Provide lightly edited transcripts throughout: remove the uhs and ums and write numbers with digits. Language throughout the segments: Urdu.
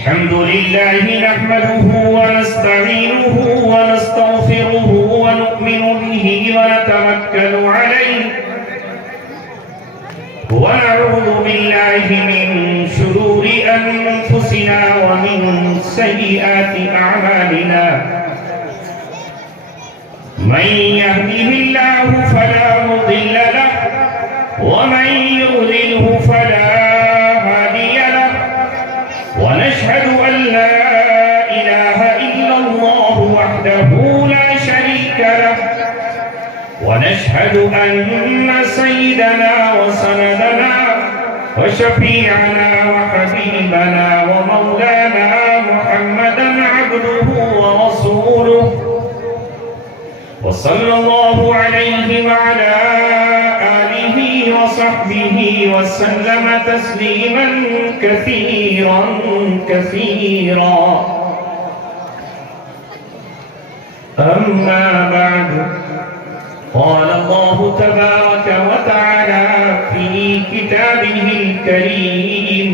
الحمد لله نحمده ونستعينه ونستغفره ونؤمن به ونتوكل عليه ونعوذ بالله من شرور أنفسنا ومن سيئات أعمالنا من يهده الله فلا مضل له ومن يضلله فلا هادي له ونشهد أن لا إله إلا الله وحده لا شريك له ونشهد أن سيدنا وسندنا وشفيعنا وحبيبنا ومولانا محمدا عبده ورسوله وصلى الله عليه وعلى آله وصحبه وسلم تسليما كثيرا كثيرا. أما بعد قال الله تبارك وتعالى في كتابه الكريم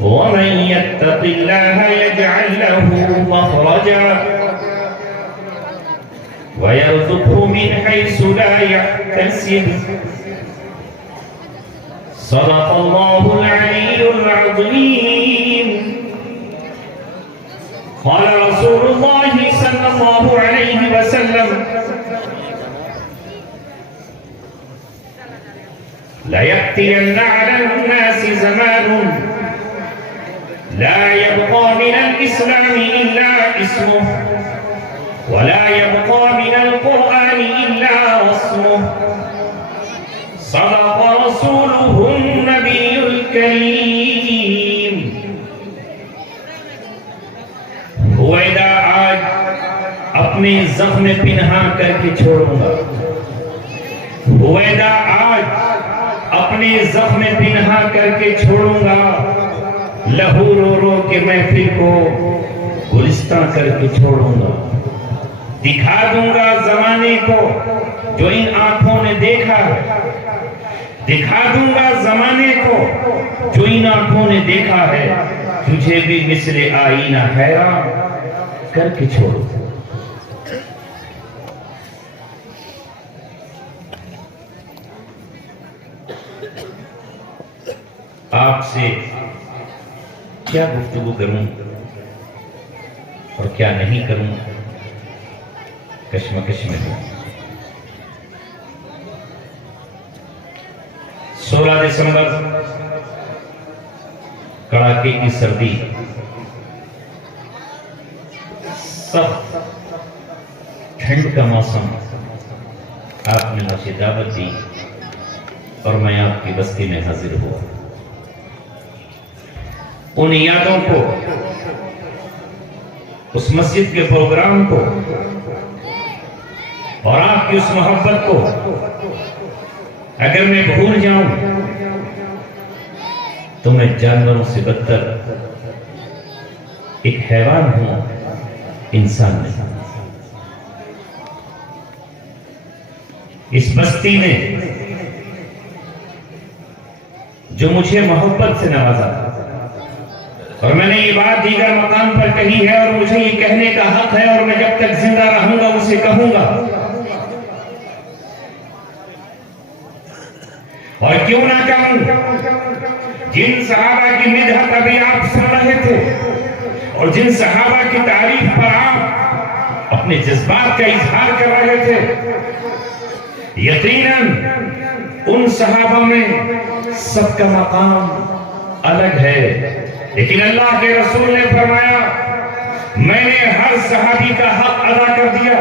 ومن يتق الله يجعل له مخرجا ويرزقه من حيث لا يحتسب. صدق الله العلي العظيم. قال رسول الله صلى الله عليه وسلم ليأتين على الناس زمان لا يبقى من الإسلام إلا اسمه ولا يبقى من القرآن إلا رسمه. صدق رسوله النبي الكريم. ہوئیدہ آج اپنے زخم پنہا کر کے چھوڑوں گا. ہوئیدہ آج اپنے زخم پنہا کر کے چھوڑوں گا. لہو رو رو کے محفل کو گلستان کر کے چھوڑوں گا. دکھا دوں گا زمانے کو جو ان آنکھوں نے دیکھا ہے. دکھا دوں گا زمانے کو جو ان آنکھوں نے دیکھا ہے. تجھے بھی مثل آئینہ حیران کر کے چھوڑو. آپ سے کیا گفتگو کروں اور کیا نہیں کروں کشمکش میں ہوں. 16 دسمبر کڑاکے کی سردی, سخت ٹھنڈ کا موسم. آپ نے مجھے دعوت دی اور میں آپ کی بستی میں حاضر ہوا. ان یادوں کو, اس مسجد کے پروگرام کو اور آپ کی اس محبت کو اگر میں بھول جاؤں تو میں جانوروں سے بدتر ایک حیوان ہوں, انسان نہیں. اس بستی نے جو مجھے محبت سے نوازا اور میں نے یہ بات دیگر مقام پر کہی ہے اور مجھے یہ کہنے کا حق ہے اور میں جب تک زندہ رہوں گا اسے کہوں گا. اور کیوں نہ کہوں, جن صحابہ کی مدحت ابھی آپ سن رہے تھے اور جن صحابہ کی تعریف پر آپ اپنے جذبات کا اظہار کر رہے تھے, یقیناً ان صحابہ میں سب کا مقام الگ ہے. لیکن اللہ کے رسول نے فرمایا میں نے ہر صحابی کا حق ادا کر دیا.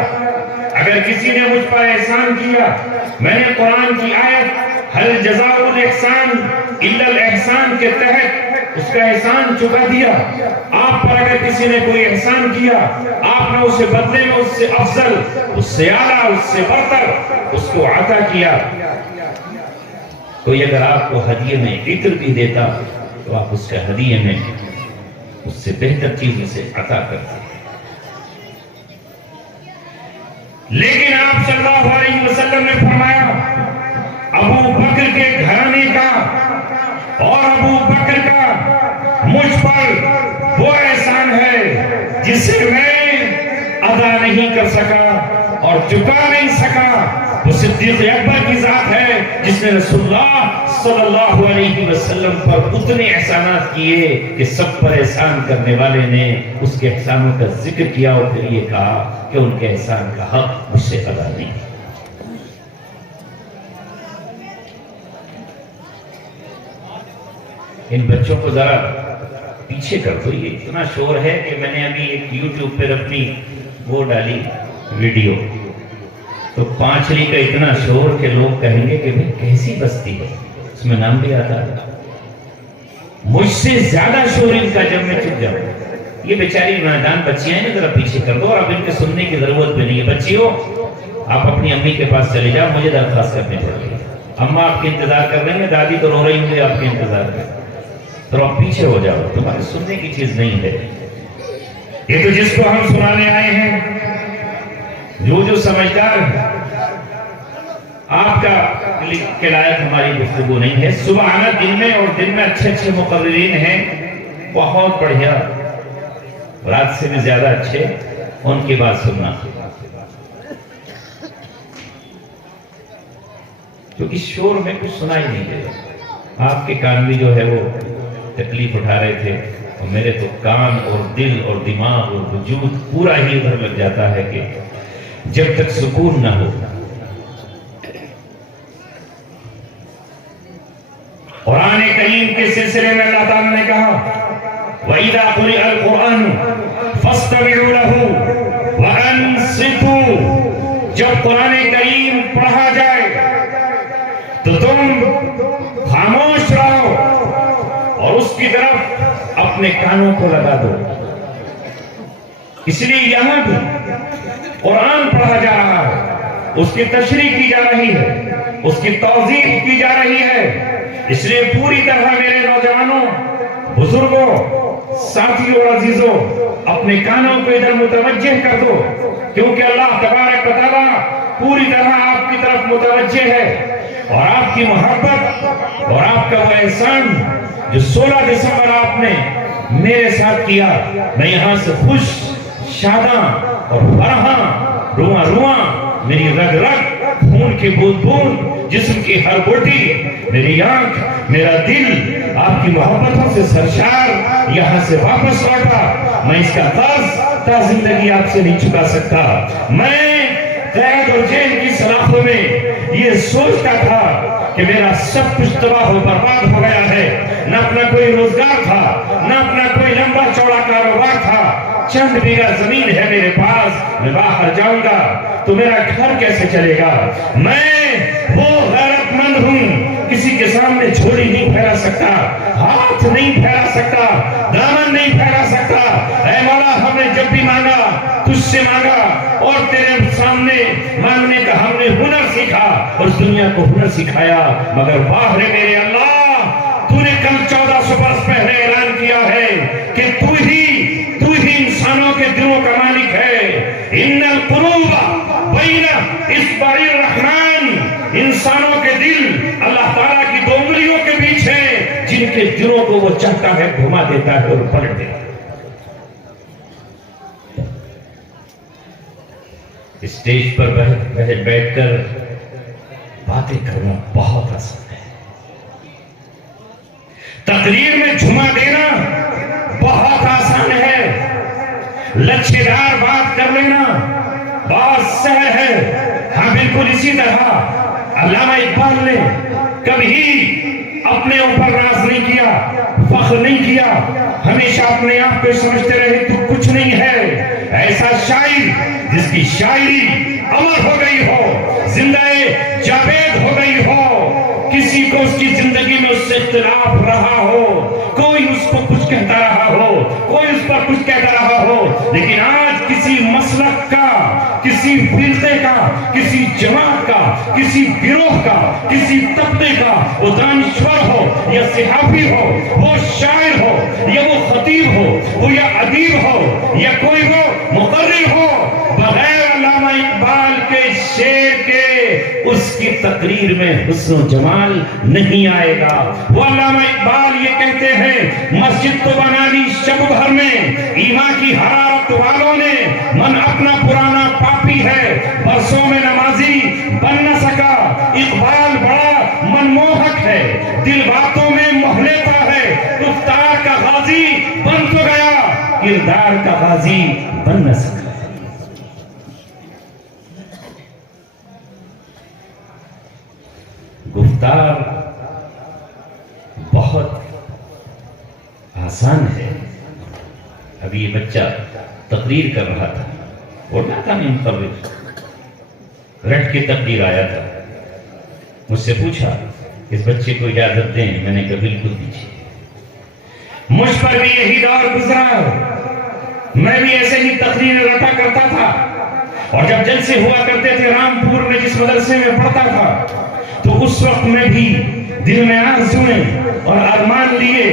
اگر کسی نے مجھ پر احسان کیا میں نے قرآن کی آیت ہل جزاء الاحسان الا الاحسان کے تحت اس کا احسان چکا دیا. آپ پر اگر کسی نے کوئی احسان کیا آپ نے اسے بدلے میں اس سے افضل, اس سے اعلیٰ, اس سے برتر اس کو عطا کیا. کوئی اگر آپ کو ہدیے میں عطر بھی دیتا تو آپ اس کا ہدیے میں اس سے بہتر چیز اسے عطا کرتے. لیکن آپ صلی اللہ علیہ وسلم نے فرمایا ابو بکر کے گھرانے کا اور ابو بکر کا مجھ پر جسے میں ادا نہیں کر سکا اور چکا نہیں سکا، وہ صدیق اکبر کی ذات ہے جس نے رسول اللہ صلی اللہ علیہ وسلم پر اتنے احسانات کیے کہ سب پر احسان کرنے والے نے اس کے احسانوں کا ذکر کیا اور پھر یہ کہا کہ ان کے احسان کا حق مجھ سے ادا نہیں۔ ان بچوں کو ذرا پیچھے کر دو، یہ اتنا شور ہے کہ میں نے ابھی ایک یوٹیوب پر اپنی وہ ڈالی ویڈیو، تو پانچری کا اتنا شور کہ لوگ کہیں گے کہ بھئی کیسی بستی ہے، اس میں نام بھی آتا ہے۔ مجھ سے زیادہ شور ان کا جب میں چپ جاؤں۔ یہ بیچاری نادان بچیاں ہیں، ذرا پیچھے کر دو، اور اب ان کے سننے کی ضرورت بھی نہیں ہے۔ بچیوں آپ اپنی امی کے پاس چلے جاؤ، مجھے درخواست کرنے پڑ رہی ہے، اماں آپ کی انتظار کر رہی ہیں، دادی تو رو رہی ہوں گے آپ کے انتظار میں، تو آپ پیچھے ہو جاؤ، تمہارے سننے کی چیز نہیں ہے۔ یہ تو جس کو ہم سنانے آئے ہیں، جو سمجھدار آپ کا کے لائق ہماری گفتگو نہیں ہے۔ سبحانہ دن میں اور دن میں اچھے اچھے مقررین ہیں، بہت بڑھیا، رات سے بھی زیادہ اچھے، ان کی بات سننا، کیونکہ شور میں کچھ سنا ہی نہیں دے رہا۔ آپ کے کان بھی جو ہے وہ تکلیف اٹھا رہے تھے، اور میرے تو کان اور دل اور دماغ اور وجود پورا ہی ادھر لگ جاتا ہے کہ جب تک سکون نہ ہو۔ قرآن کریم کے سلسلے میں اللہ تعالیٰ نے کہا وَإِذَا قُرِئَ الْقُرْآنُ فَاسْتَمِعُوا لَهُ وَأَنصِتُوا، جب قرآن کریم پڑھا جائے تو تم خاموش رہو اور اس کی طرف اپنے کانوں کو لگا دو۔ اس لیے یہاں بھی قرآن پڑھا جا رہا ہے، اس کی تشریح کی جا رہی ہے، اس کی توضیح کی جا رہی ہے، اس لیے پوری طرح میرے نوجوانوں، بزرگوں، ساتھیوں اور عزیزوں، اپنے کانوں کو ادھر متوجہ کر دو، کیونکہ اللہ تبارک و تعالیٰ پوری طرح آپ کی طرف متوجہ ہے، اور آپ کی محبت اور آپ کا وہ احسان جو 16 دسمبر آپ نے میرے ساتھ کیا، میں یہاں سے خوش، شاداں اور فرحاں، رواں رواں، میری رگ رگ، خون کی بوند بوند، جسم کی ہر بوٹی، میری آنکھ، میرا دل آپ کی محبتوں سے سرشار یہاں سے واپس لوٹا۔ میں اس کا قرض تا زندگی آپ سے نہیں چکا سکتا۔ میں قید اور جیل کی سلاخوں میں یہ سوچتا تھا کہ میرا سب کچھ تباہ و برباد ہو گیا ہے، نہ اپنا کوئی روزگار تھا، نہ اپنا کوئی لمبا چوڑا کاروبار تھا، چند بیگھہ زمین ہے میرے پاس، میں باہر جاؤں گا تو میرا گھر کیسے چلے گا؟ میں وہ غیرت مند ہوں، کسی کے سامنے جھولی نہیں پھیلا سکتا، ہاتھ نہیں پھیلا سکتا، دامن نہیں پھیلا سکتا۔ اے مولا، ہم نے جب بھی مانگا تجھ سے مانگا، اور تیرے سامنے مانگنے کا ہم نے ہنر سیکھا اور اس دنیا کو ہنر سکھایا، مگر باہر میرے اللہ، تو نے کل 1400 برس پہلے اعلان کیا ہے کہ تو ہی انسانوں کے دلوں کا مالک ہے۔ ان القلوب بین اصبع الرحمن، انسانوں کے دل اللہ تعالیٰ کی 2 انگلیوں کے بیچ ہیں، جن کے دلوں کو وہ چاہتا ہے گھما دیتا ہے اور پلٹ دیتا ہے۔ اسٹیج پر بیٹھ کر باتیں کرنا بہت آسان ہے، تقریر میں جھما دینا بہت آسان ہے، لچھے دار بات کر لینا بہت سہل ہے۔ ہاں بالکل اسی طرح علامہ اقبال نے کبھی اپنے اوپر راز نہیں کیا، فخر نہیں کیا، ہمیشہ اپنے آپ کو سمجھتے رہے تو کچھ نہیں ہے۔ ایسا شاعر جس کی شاعری امر ہو گئی ہو، زندہ جاوید ہو گئی ہو، کسی کو اس کی زندگی میں اس سے اختلاف رہا ہو، کوئی اس کو کچھ کہتا رہا ہو، کوئی اس پر کچھ کہتا رہا ہو، لیکن آج کسی مسلک کا، کسی فرقے کا، کسی جماعت کا، کسی گروہ کا، کسی طبقے کا، وہ دانشور ہو یا صحافی ہو، وہ شاعر ہو یا وہ خطیب ہو، وہ یا ادیب ہو یا کوئی وہ مقرر ہو، بغیر علامہ اقبال کے شعر کے اس کی تقریر میں حسن و جمال نہیں آئے گا۔ وہ علامہ اقبال یہ کہتے ہیں، مسجد تو بنا لی شب بھر میں، ایمان کی حرارت رات والوں نے من اپنا پرانا پاپی ہے، برسوں میں نمازی بن نہ سکا، اقبال بڑا منموہک ہے، دل باتوں میں موہ لیتا ہے، گفتار کا غازی بن تو گیا، کردار کا غازی بن نہ سکا۔ گفتار بہت آسان ہے۔ ابھی یہ بچہ تقریر کر رہا تھا، بولنا تھا نہیں مقرر، رٹ کے تقریر آیا تھا، مجھ سے پوچھا اس بچے کو اجازت دیں، میں نے کہا بالکل دیجیے۔ مجھ پر بھی یہی دور گزرا، میں بھی ایسے ہی تقریر رٹا کرتا تھا، اور جب جلسے ہوا کرتے تھے رامپور میں جس مدرسے میں پڑھتا تھا، تو اس وقت میں بھی دل میں آرزویں اور ارمان لیے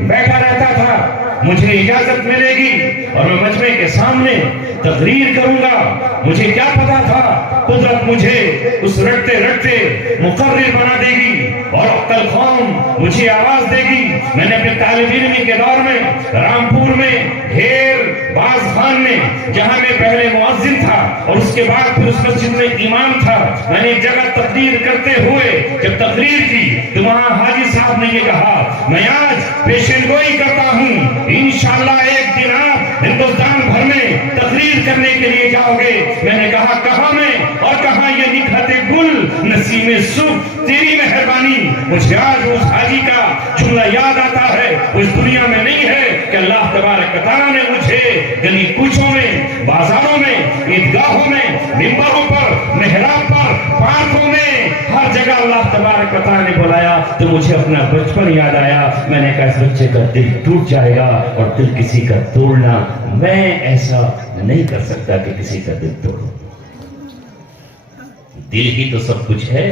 بیٹھا رہتا تھا، مجھے اجازت ملے گی اور میں مجمع کے سامنے تقریر کروں گا۔ مجھے کیا پتا تھا قدرت مجھے اس رٹتے رٹتے مقرر بنا دے گی اور کل قوم مجھے آواز دے گی۔ میں نے اپنے طالب علمی کے دور میں رامپور میں ڈھیر باز خان میں، جہاں میں پہلے مؤذن تھا اور اس کے بعد پھر اس مسجد میں امام تھا، میں نے ایک جگہ تقریر کرتے ہوئے جب تقریر کی تو وہاں حاجی صاحب نے یہ کہا، میں آج پیشن گوئی کرتا ہوں، انشاءاللہ ایک دن آپ ہندوستان بھر میں تقریر کرنے کے لیے جاؤ گے۔ میں نے کہا کہاں میں، اور کہاں یہ نکھت گل نسیم صبح تیری مہربانی۔ مجھے آج اس حاجی کا جملہ یاد آتا ہے، وہ اس دنیا میں نہیں ہے کہ اللہ تبارک و تعالیٰ نے مجھے گلی کوچوں میں، بازاروں میں، عیدگاہوں میں، منبروں پر، محراب پر، پارکوں میں، ہر جگہ اللہ تبارک و تعالیٰ نے بلایا تو مجھے اپنا بچپن یاد آیا۔ میں نے کہا اس بچے کا دل ٹوٹ جائے گا، اور دل کسی کا توڑنا، میں ایسا نہیں کر سکتا کہ کسی کا دل توڑوں۔ دل ہی تو سب کچھ ہے،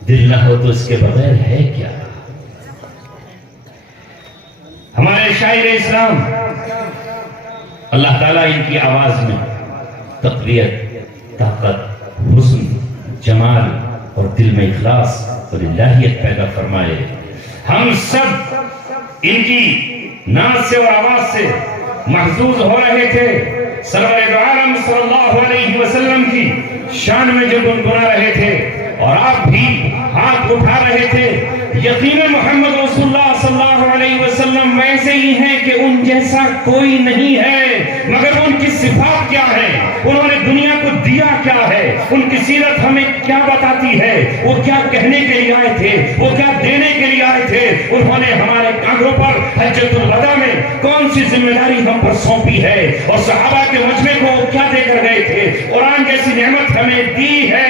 دل نہ ہو تو اس کے بغیر ہے کیا؟ ہمارے شاعر اسلام اللہ تعالیٰ ان کی آواز میں تقویت، طاقت، حسن، جمال اور دل میں اخلاص اور الہیت پیدا فرمائے۔ ہم سب ان کی ناز سے اور آواز سے محظوظ ہو رہے تھے، سرور دو عالم صلی اللہ علیہ وسلم کی شان میں جو گنگنا رہے تھے، اور آپ بھی ہاتھ اٹھا رہے تھے۔ یقیناً محمد رسول اللہ صلی اللہ علیہ وسلم ویسے ہی ہیں کہ ان جیسا کوئی نہیں ہے، مگر ان کی صفات کیا ہے، انہوں نے دنیا کو دیا کیا ہے، ان کی سیرت ہمیں کیا بتاتی ہے، وہ کیا کہنے کے لیے آئے تھے، وہ کیا دینے کے لیے آئے تھے، انہوں نے ہمارے کاندھوں پر حجۃ الوداع میں کون سی ذمہ داری ہم پر سونپی ہے، اور صحابہ کے مجمع کو وہ کیا دے کر گئے تھے، قرآن جیسی نعمت ہمیں دی ہے،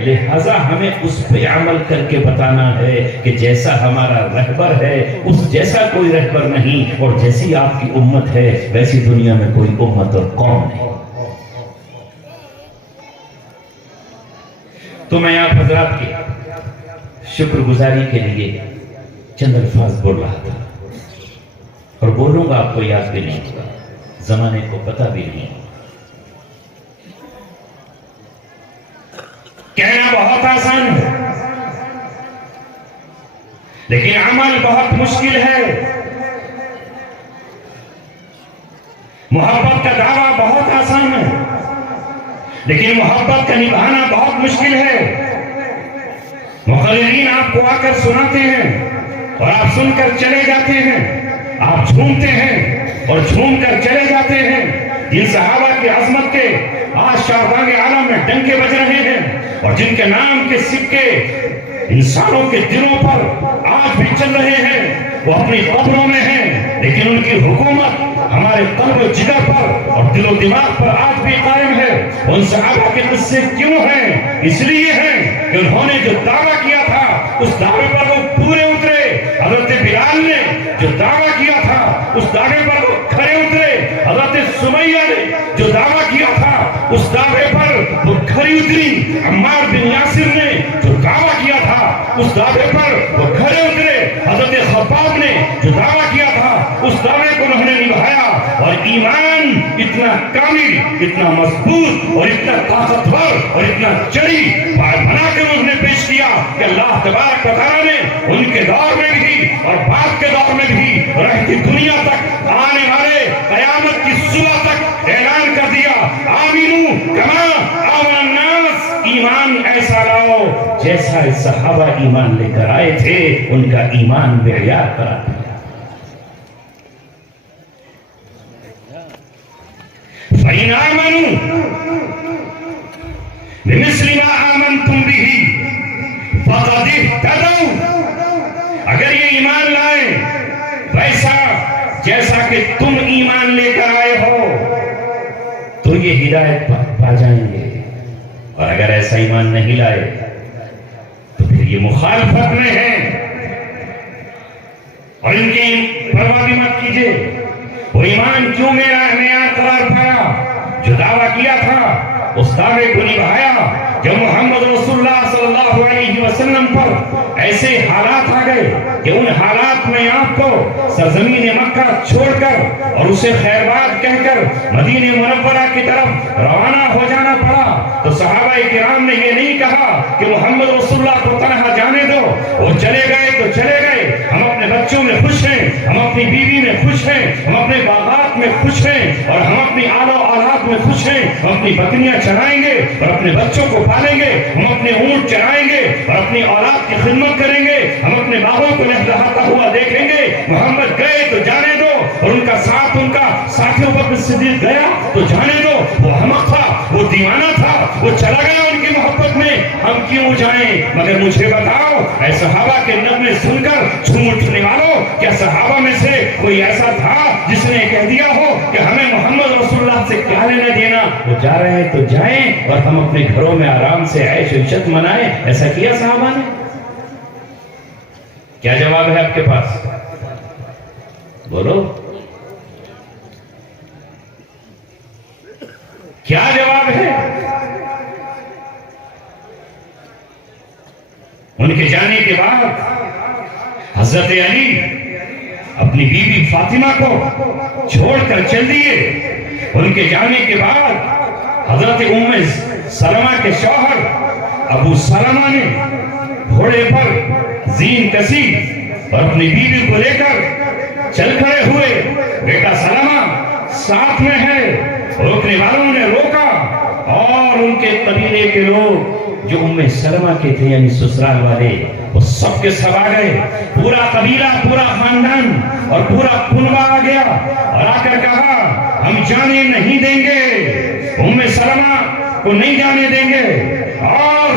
لہذا ہمیں اس پہ عمل کر کے بتانا ہے کہ جیسا ہمارا رہبر ہے اس جیسا کوئی رہبر نہیں، اور جیسی آپ کی امت ہے ویسی دنیا میں کوئی امت اور قوم نہیں۔ تو میں آپ حضرات کی شکر گزاری کے لیے چند الفاظ بول رہا تھا، اور بولوں گا، آپ کو یاد بھی نہیں ہوگا، زمانے کو پتہ بھی نہیں۔ کہنا بہت آسان ہے، لیکن عمل بہت مشکل ہے۔ محبت کا دعویٰ بہت آسان ہے، لیکن محبت کا نبھانا بہت مشکل ہے۔ مقررین آپ کو آ کر سناتے ہیں اور آپ سن کر چلے جاتے ہیں، آپ جھومتے ہیں اور جھوم کر چلے جاتے ہیں۔ جن صحابہ کی عظمت کے آج شاہدان عالم میں ڈنکے بج رہے ہیں، اور جن کے نام کے سکے انسانوں کے دلوں پر آج بھی چل رہے ہیں، وہ اپنی قبروں میں ہیں، لیکن ان کی حکومت ہمارے قلب و جگر پر اور دل و دماغ پر آج بھی قائم ہے۔ ان صحابہ کے قصے کیوں ہیں؟ اس لیے ہیں کہ انہوں نے جو دعویٰ کیا تھا اس دعوے پر وہ پورے اترے۔ حضرت بلال نے جو دعویٰ کیا تھا اس دعوے پر وہ کھڑے اترے۔ حضرت سمیہ نے جو دعویٰ کیا تھا اس دعوے پر وہ کھڑی اتری۔ عمار بن یاسر نے جو دعویٰ کیا تھا اس دعوے پر وہ کھڑے اترے۔ حضرت خباب نے جو دعویٰ کیا تھا اس دعوے کو انہوں نے نبھایا، اور ایمان اتنا کامل، اتنا مضبوط اور اتنا طاقتور اور اتنا جڑی بنا کر انہوں نے پیش کیا کہ اللہ تبارک و تعالیٰ نے ان کے دور میں بھی اور بعد کے دور میں بھی رہتی دنیا تک آنے والے قیامت کی صبح جیسا صحابہ ایمان لے کر آئے تھے ان کا ایمان معیار پر آتا ہے۔ فَإِنْ آمَنُوا بِمِثْلِ مَا آمَنْتُمْ بِهِ فَقَدِ اهْتَدَوْا، اگر یہ ایمان لائیں ویسا جیسا کہ تم ایمان لے کر آئے ہو تو یہ ہدایت پا جائیں گے، اور اگر ایسا ایمان نہیں لائے تو پھر یہ مخالفت میں ہے۔ اور ان کی پرواہ بھی مت کیجئے، وہ ایمان کیوں میرا معیار قرار پایا؟ جو دعویٰ کیا تھا اس دعوے کو نبھایا۔ جب محمد رسول اللہ صلی اللہ علیہ وسلم پر ایسے حالات آ گئے کہ ان حالات میں آپ کو سرزمین مکہ چھوڑ کر اور اسے خیر باد کہہ کر مدینہ منورہ کی طرف روانہ ہو جانا پڑا، تو صحابہ کرام نے یہ نہیں کہا کہ محمد رسول اللہ کو تنہا جانے دو، وہ چلے گئے تو چلے گئے، ہم اپنے بچوں میں خوش ہیں، ہم اپنی بیوی میں خوش ہیں، ہم اپنے باغات میں خوش ہیں، اور ہم اپنی آل و اولاد میں خوش ہیں، ہم اپنی بکریاں چرائیں گے اور اپنے بچوں کو پالیں گے، ہم اپنے اونٹ چرائیں گے اور اپنی اولاد کی خدمت کریں گے، ہم اپنے باغوں کو لہلہاتا ہوا دیکھیں گے۔ محمد گئے تو جانے دو، اور ان کا ساتھ ان کا ساتھی بکر صدیق گیا تو جانے دو، وہ احمق تھا، وہ دیوانہ تھا، وہ چلا گیا ان کی محبت میں، ہم کیوں جائیں؟ مگر مجھے بتاؤ اے صحابہ کے نغمے سن کر جھوم اٹھنے والوں، کیا صحابہ میں سے کوئی ایسا تھا جس نے کہہ دیا ہو کہ ہمیں محمد رسول اللہ سے کیا لینا دینا؟ وہ جا رہے ہیں تو جائیں اور ہم اپنے گھروں میں آرام سے عیش و عشرت منائیں۔ ایسا کیا صحابہ نے؟ کیا جواب ہے آپ کے پاس؟ بولو، کیا جواب ہے؟ ان کے جانے کے بعد حضرت علی اپنی بیوی فاطمہ کو چھوڑ کر چل دیے۔ ان کے جانے کے بعد حضرت ام سلمہ کے شوہر ابو سلمہ نے گھوڑے پر زین کسی اور اپنی بیوی کو لے کر چل کھڑے ہوئے۔ بیٹا سلمہ ساتھ میں ہے، روکنے والوں نے روکا، اور ان کے قبیلے کے لوگ جو ام سلمہ کے تھے یعنی سسرال والے، وہ سب کے سب آ گئے، پورا قبیلہ، پورا خاندان اور پورا کنبہ آ گیا، اور آ کر کہا ہم جانے نہیں دیں گے، ام سلمہ کو نہیں جانے دیں گے، اور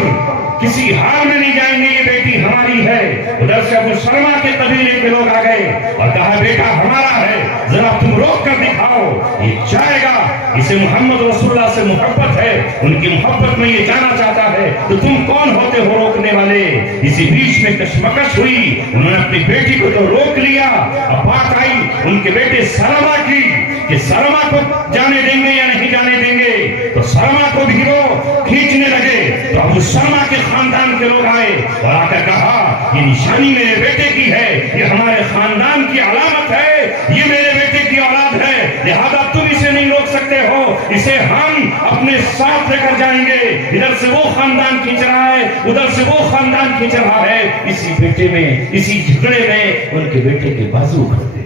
کسی حال میں نہیں جائیں گے، یہ بیٹی ہماری ہے۔ ادھر سے ابو سلمہ کے قبیلے کے لوگ آ گئے اور کہا بیٹا ہمارا ہے، ذرا تم روک کر دکھاؤ، یہ جائے گا، اسے محمد رسول اللہ سے محبت ہے، ان کی محبت میں یہ جانا چاہتا ہے، تو تم کون ہوتے ہو روکنے والے؟ اسی بیچ میں کشمکش ہوئی، انہوں نے اپنی بیٹی کو تو روک لیا، اب بات آئی ان کے بیٹے سلمہ کی کہ سلمہ کو جانے دیں گے یا نہیں جانے دیں گے، تو سلمہ کو بھی وہ کھینچنے لگے، تو ابو سلمہ کے خاندان کے لوگ آئے اور آ کر کہا یہ نشانی میرے بیٹے کی ہے، یہ ہمارے خاندان کی علامت ہے، یہ میرے بیٹے کی اولاد ہے، لہذا تم اسے نہیں روک سکتے ہو، اسے ہم اپنے ساتھ لے کر جائیں گے۔ ادھر سے وہ خاندان کھینچ رہا ہے، ادھر سے وہ خاندان کھینچ رہا ہے، اسی بیٹے میں، اسی جھگڑے میں ان کے بیٹے کے بازو اکھڑ گئے،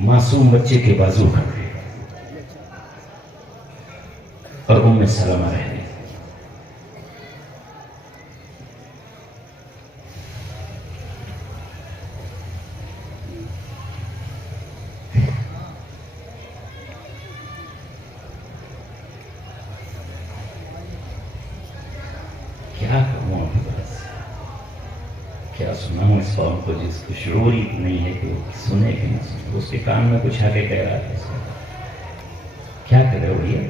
معصوم بچے کے بازو اکھڑ گئے، اور ام سلمہ رہ گئی۔ کیا کہوں آپ کو، کیا سناؤں اس قوم کو جس کو شعور ہی نہیں ہے کہ وہ سنے کہ نہیں سنے، اس کے کان میں کچھ آ کے کہہ رہا ہے، کیا کرے بھیا؟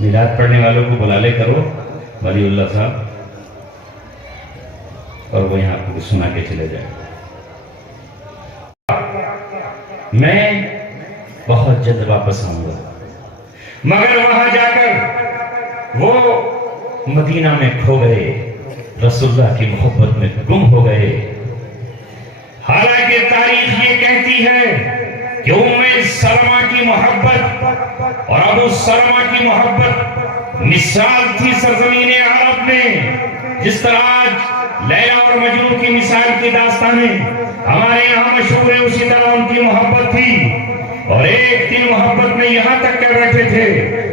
میلاد پڑھنے والوں کو بلا لے کرو، ولی اللہ صاحب، اور وہ یہاں کو سنا کے چلے جائے۔ میں بہت جلد واپس آؤں گا، مگر وہاں جا کر وہ مدینہ میں کھو گئے، رسول اللہ کی محبت میں گم ہو گئے۔ حالانکہ تاریخ یہ کہتی ہے کہ ام سلمہ کی محبت اور ابو سلمہ کی محبت مثال تھی سرزمین عرب میں، جس طرح آج لیلا اور مجنون کی مثال کی داستانیں ہمارے یہاں مشہور ہے، اسی طرح ان کی محبت تھی۔ اور ایک دن محبت میں یہاں تک کر بیٹھے تھے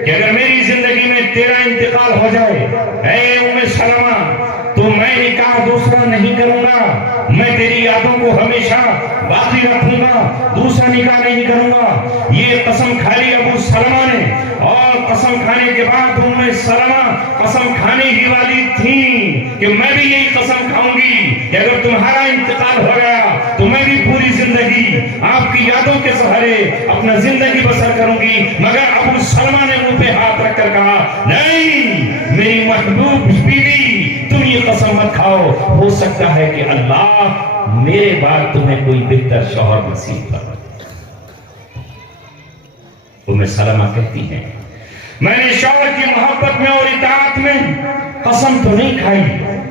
کہ اگر میری زندگی میں تیرا انتقال ہو جائے اے ام سلمہ تو میں نکاح دوسرا نہیں کروں گا، میں تیری یادوں کو ہمیشہ باقی رکھوں گا، دوسرا نکاح نہیں کروں گا۔ یہ قسم کھا لی ابو سلمہ نے، اور قسم کھانے کے بعد ام سلمہ قسم کھانے ہی والی تھیں کہ میں بھی یہی قسم کھاؤں گی کہ اگر تمہارا انتقال ہو گیا تو میں بھی پوری زندگی آپ کی یادوں کے سہارے اپنا زندگی بسر کروں گی۔ مگر ابو سلمہ نے منہ پہ ہاتھ رکھ کر کہا نہیں میری محبوب بیوی تم یہ قسم مت کھاؤ، ہو سکتا ہے کہ اللہ میرے بعد تمہیں کوئی بہتر شوہر نصیب کرے۔ ام سلمہ کہتی ہیں میں نے شوہر کی محبت میں اور اطاعت میں قسم تو نہیں کھائی،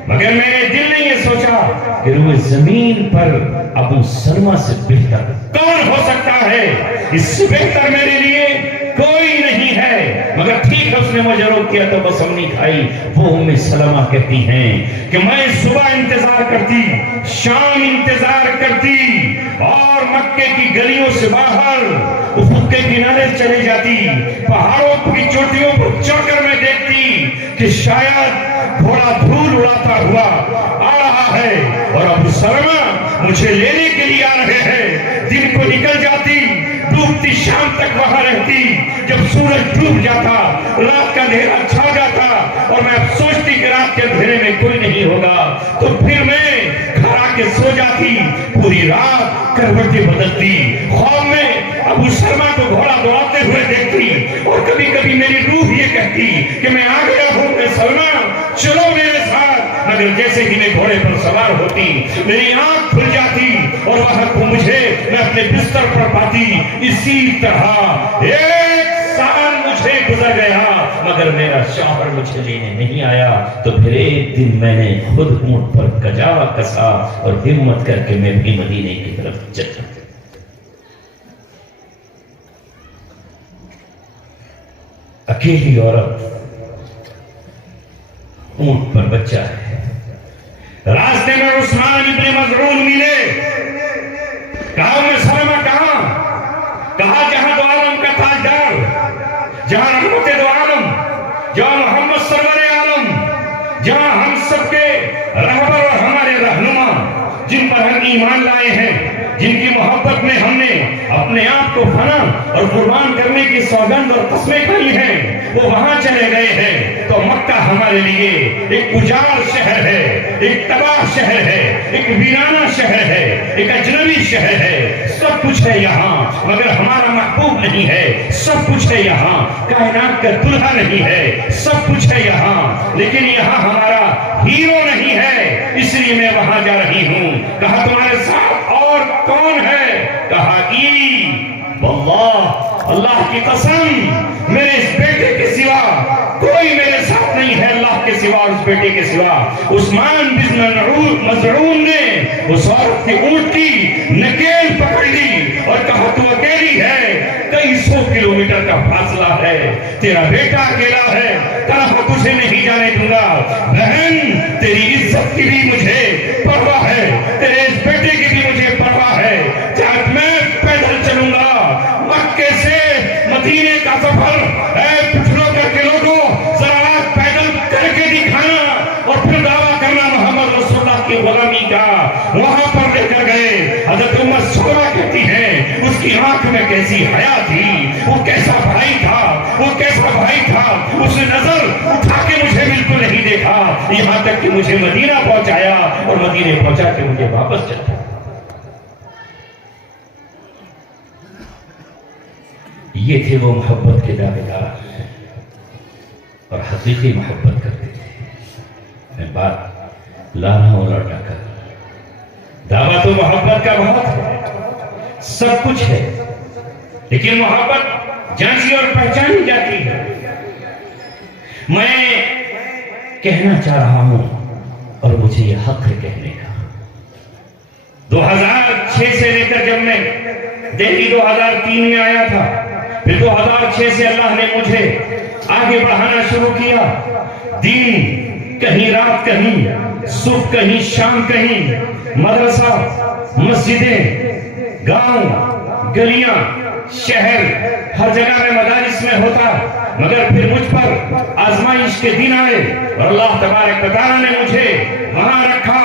مگر میں نے دل میں یہ سوچا کہ روئے زمین پر ابو سلمہ سے بہتر کون ہو سکتا ہے، اس سے بہتر میرے لیے کوئی نہیں ہے۔ مگر ٹھیک ہے اس نے مجھے روک کیا تو قسم نہیں کھائی۔ وہ ام سلمہ کہتی ہیں کہ میں صبح انتظار کرتی، شام انتظار کرتی، اور مکے کی گلیوں سے باہر افق کے کنارے چلے جاتی، پہاڑوں کی چوٹیوں پر چڑھ کر میں دیکھتی کہ شاید گھوڑا دھول اڑاتا ہوا آ رہا ہے اور ابو سلمہ مجھے لینے کے لیے آ رہے ہیں۔ دن کو نکل جاتی، ڈوبتی شام تک وہاں رہتی، جب سورج ڈوب جاتا رات کا اندھیرا چھا جاتا اور میں اب سوچتی کہ رات کے اندھیرے میں کوئی نہیں ہوگا تو پھر میں گھر آ کے سو جاتی، پوری رات کروٹیں بدلتی، خواب میں ابو سلمہ کو گھوڑا دوڑاتے ہوئے دیکھتی، اور کبھی کبھی میری روح یہ کہتی کہ میں آ گیا ہوں کہ سلمہ چلو میرے ساتھ، مگر جیسے ہی میں گھوڑے پر سوار ہوتی میری آنکھ کھل جاتی اور وہاں کو مجھے میں اپنے بستر پر پاتی۔ اسی طرح ایک سال مجھے گزر گیا مگر میرا شوہر مجھے لینے نہیں آیا، تو پھر ایک دن میں نے خود اونٹ پر کجا کسا اور ہمت کر کے میں بھی مدینے کی طرف چلا۔ اکیلی عورت، اونٹ پر بچہ ہے، راستے میں عثمان ابن مظعون ملے، کہا ام سلمہ کہاں؟ کہا جہاں دو عالم کا تاجدار، جہاں رحمت دو عالم، جہاں محمد سرور عالم، جہاں ہم سب کے رہبر اور ہمارے رہنما جن پر ہم ایمان لائے ہیں، جن کی محبت میں ہم نے اپنے آپ کو فنا اور قربان کرنے کی سوگند اور قسمیں کھائی ہیں، وہ وہاں چلے گئے ہیں۔ تو مکہ ہمارے لیے ایک اجاڑ شہر ہے، ایک تباہ شہر ہے، ایک ویرانہ شہر ہے، ایک اجنبی شہر ہے۔ سب کچھ ہے یہاں مگر ہمارا محبوب نہیں ہے، سب کچھ ہے یہاں کائنات کا دلہا نہیں ہے، سب کچھ ہے یہاں لیکن یہاں ہمارا ہیرو نہیں ہے، اس لیے میں وہاں جا رہی ہوں۔ کہا تمہارے ساتھ اور کون ہے؟ کہا واللہ اللہ کی قسم میرے اس بیٹے کے سوا کوئی میرے ساتھ نہیں ہے، اللہ کے سوا اور اس بیٹے کے سوا۔ عثمان بن مظعون نے اس عورت کی اونٹ کی نکیل پکڑ لی اور کہا تو اکیلی ہے، کئی 100 کلومیٹر کا فاصلہ ہے، تیرا بیٹا اکیلا ہے، طرف تجھے نہیں جانے دوں گا۔ بہن تیری عزت کی بھی مجھے پرواہ ہے، تیرے اس بیٹے کی بھی مجھے پرواہ ہے، چاہے میں پیدل چلوں گا مکے سے مدینے کا سفر، اے پچھلوں کر کے لوگوں ذرا پیدل کر کے دکھانا اور پھر دعویٰ کرنا محمد رسول اللہ کی غلامی کا۔ وہاں پر لے کر گئے، حضرت ام سلمہ کہتی ہیں اس کی آنکھ میں کیسی حیا تھی، وہ کیسا بھائی تھا، وہ کیسا بھائی تھا، اس نے نظر اٹھا کے مجھے بالکل نہیں دیکھا، یہاں تک کہ مجھے مدینہ پہنچایا اور مدینے پہنچا کے مجھے واپس چلا۔ یہ تھے وہ محبت کے دعوے دار اور حقیقی محبت کرتے تھے۔ میں بات لانا اور لوٹا کر، دعوت و محبت کا بہت ہے، سب کچھ ہے، لیکن محبت جانچی اور پہچانی جاتی ہے۔ میں کہنا چاہ رہا ہوں اور مجھے یہ حق ہے کہنے کا، 2006 سے لے کر جب میں دہلی 2003 میں آیا تھا، پھر 2006 سے اللہ نے مجھے آگے بڑھانا شروع کیا، دن کہیں رات کہیں، صبح کہیں شام کہیں، مدرسہ، مسجدیں، گاؤں، گلیاں، شہر ہر جگہ میں مدارس میں ہوتا، مگر پھر مجھ پر آزمائش کے دن آئے اور اللہ تبارک و تعالیٰ نے مجھے وہاں رکھا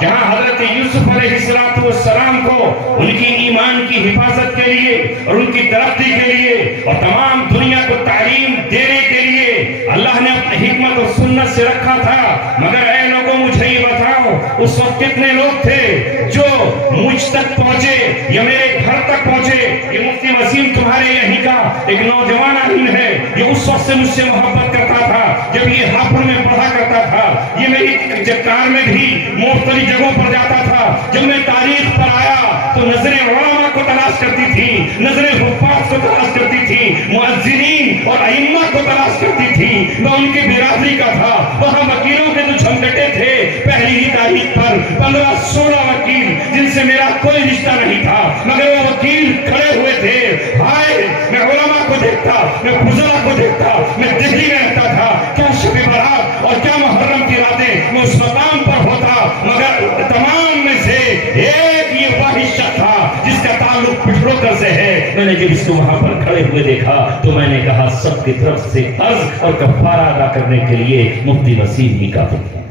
جہاں حضرت یوسف علیہ السلام کو ان کی ایمان کی حفاظت کے لیے اور ان کی ترقی کے لیے اور تمام دنیا کو تعلیم دینے کے لیے اللہ نے اپنی حکمت اور سنت سے رکھا تھا۔ مگر اے لوگوں مجھے یہ بتاؤ اس وقت کتنے لوگ تھے جو مجھ تک پہنچے یا میرے گھر تک پہنچے؟ یہ مفتی وسیم تمہارے یہیں کا ایک نوجوان آدمی ہے، یہ اس وقت سے مجھ سے محبت کرتا تھا جب یہ ہاپڑ میں پڑھا کرتا تھا، یہ میری کار میں بھی مختلف جگہوں پر جاتا تھا۔ جب میں تاریخ پر آیا تو نظریں علماء کو تلاش کرتی تھی، نظریں حفاظ کو تلاش کرتی تھی، مؤذنین اور ائمہ کو تلاش کرتی تھی۔ میں ان کی برادری کا تھا، وہاں وکیلوں کے جو جھمگٹے تھے پہلی ہی تاریخ پر 15-16 وکیل جن سے میرا کوئی رشتہ نہیں تھا، مگر وہ وکیل کھڑے ہوئے تھے۔ ہائے میں علماء کو دیکھتا، میں فضلاء کو دیکھتا، میں دہلی میں رہتا تھا، کیا شب برات اور کیا محرم کی راتیں میں اس مقام پر ہوتا، مگر تمام میں سے ایک یہ واحد شخص تھا جس کا تعلق پٹھڑوکر سے ہے۔ میں نے جب اس کو وہاں پر کھڑے ہوئے دیکھا تو میں نے کہا سب کی طرف سے قرض اور کفارہ ادا کرنے کے لیے مفتی وسیم ہی کافی ہے۔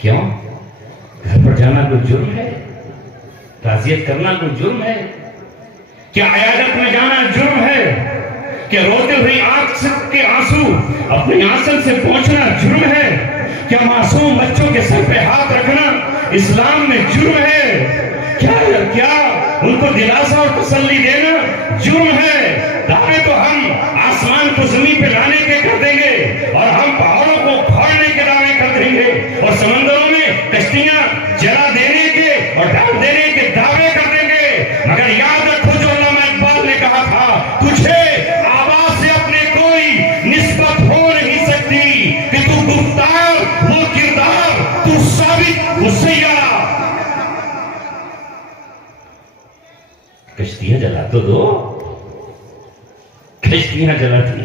کیوں؟ گھر پر جانا کوئی جرم ہے؟ تعزیت کرنا کوئی جرم ہے؟ کیا عیادت میں جانا جرم ہے؟ کیا روتے ہوئی آنکھ کے آنسو اپنی آنسل سے پہنچنا جرم ہے؟ کیا معصوم بچوں کے سر پہ ہاتھ رکھنا اسلام میں جرم ہے؟ کیا ان کو دلاسا اور تسلی دینا جرم ہے؟ دعوے تو ہم آسمان کو زمین پہ لانے کے کر دیں گے اور ہم پہاڑوں کو کھوڑنے کے دعوے کر دیں گے اور سمندروں میں کشتیاں جلا دینے کے اور ڈال دینے کے دعوے کر دیں گے، مگر یاد رکھو جو علامہ اقبال نے کہا تھا، تجھے آواز سے اپنے کوئی نسبت ہو نہیں سکتی کہ تو گفتار وہ کردار تو ثابت وہ سیارہ۔ کشتیاں جلا تو دو، کشتیاں جلاتی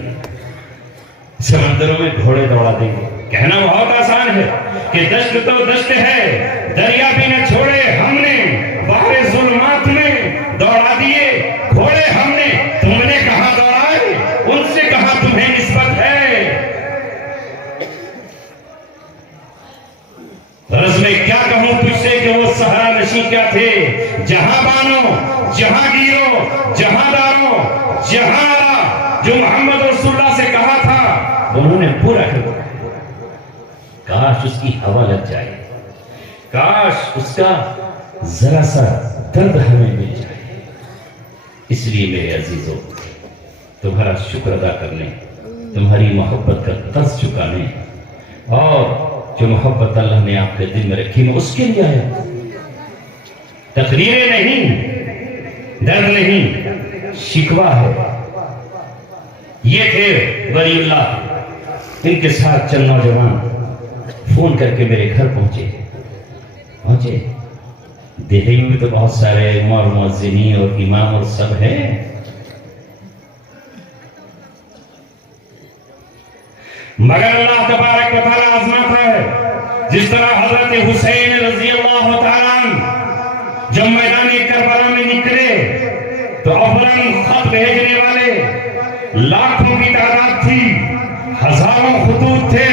سمندروں میں گھوڑے دوڑا دیں گے۔ کہنا بہت آسان ہے کہ دشت تو دشت ہے، دریا بھی نہ چھوڑے ہم نے، بحر ظلمات میں دوڑا دیے گھوڑے ہم نے، تم نے کہاں دوڑائے، ان سے کہاں تمہیں نسبت ہے۔ غرض میں کیا کہوں تجھ سے کہ وہ صحرا نشی کیا تھے، جہاں بانو، جہاں گیرو، جہاں دارو، جہاں جو محمد رسول اللہ سے کہا تھا انہوں نے پورا کر دیا۔ کاش اس کی ہوا لگ جائے، کاش اس کا ذرا سا درد ہمیں مل جائے۔ اس لیے میرے عزیزوں تمہارا شکر ادا کرنے، تمہاری محبت کا قرض چکانے اور جو محبت اللہ نے آپ کے دل میں رکھی میں اس کے لیے آیا۔ تقریریں نہیں، درد نہیں، شکوہ ہے۔ یہ تھے ولی اللہ، ان کے ساتھ چند نوجوان فون کر کے میرے گھر پہنچے۔ دہلی میں بھی تو بہت سارے عمر مؤذنین اور امام اور سب ہیں، مگر اللہ تبارک و تعالیٰ آزماتا ہے۔ جس طرح حضرت حسین رضی اللہ تعالیٰ جب میدان کربلا میں نکلے تو اولاً خط بھیجنے والے لاکھوں کی تعداد تھی، ہزاروں خطوط تھے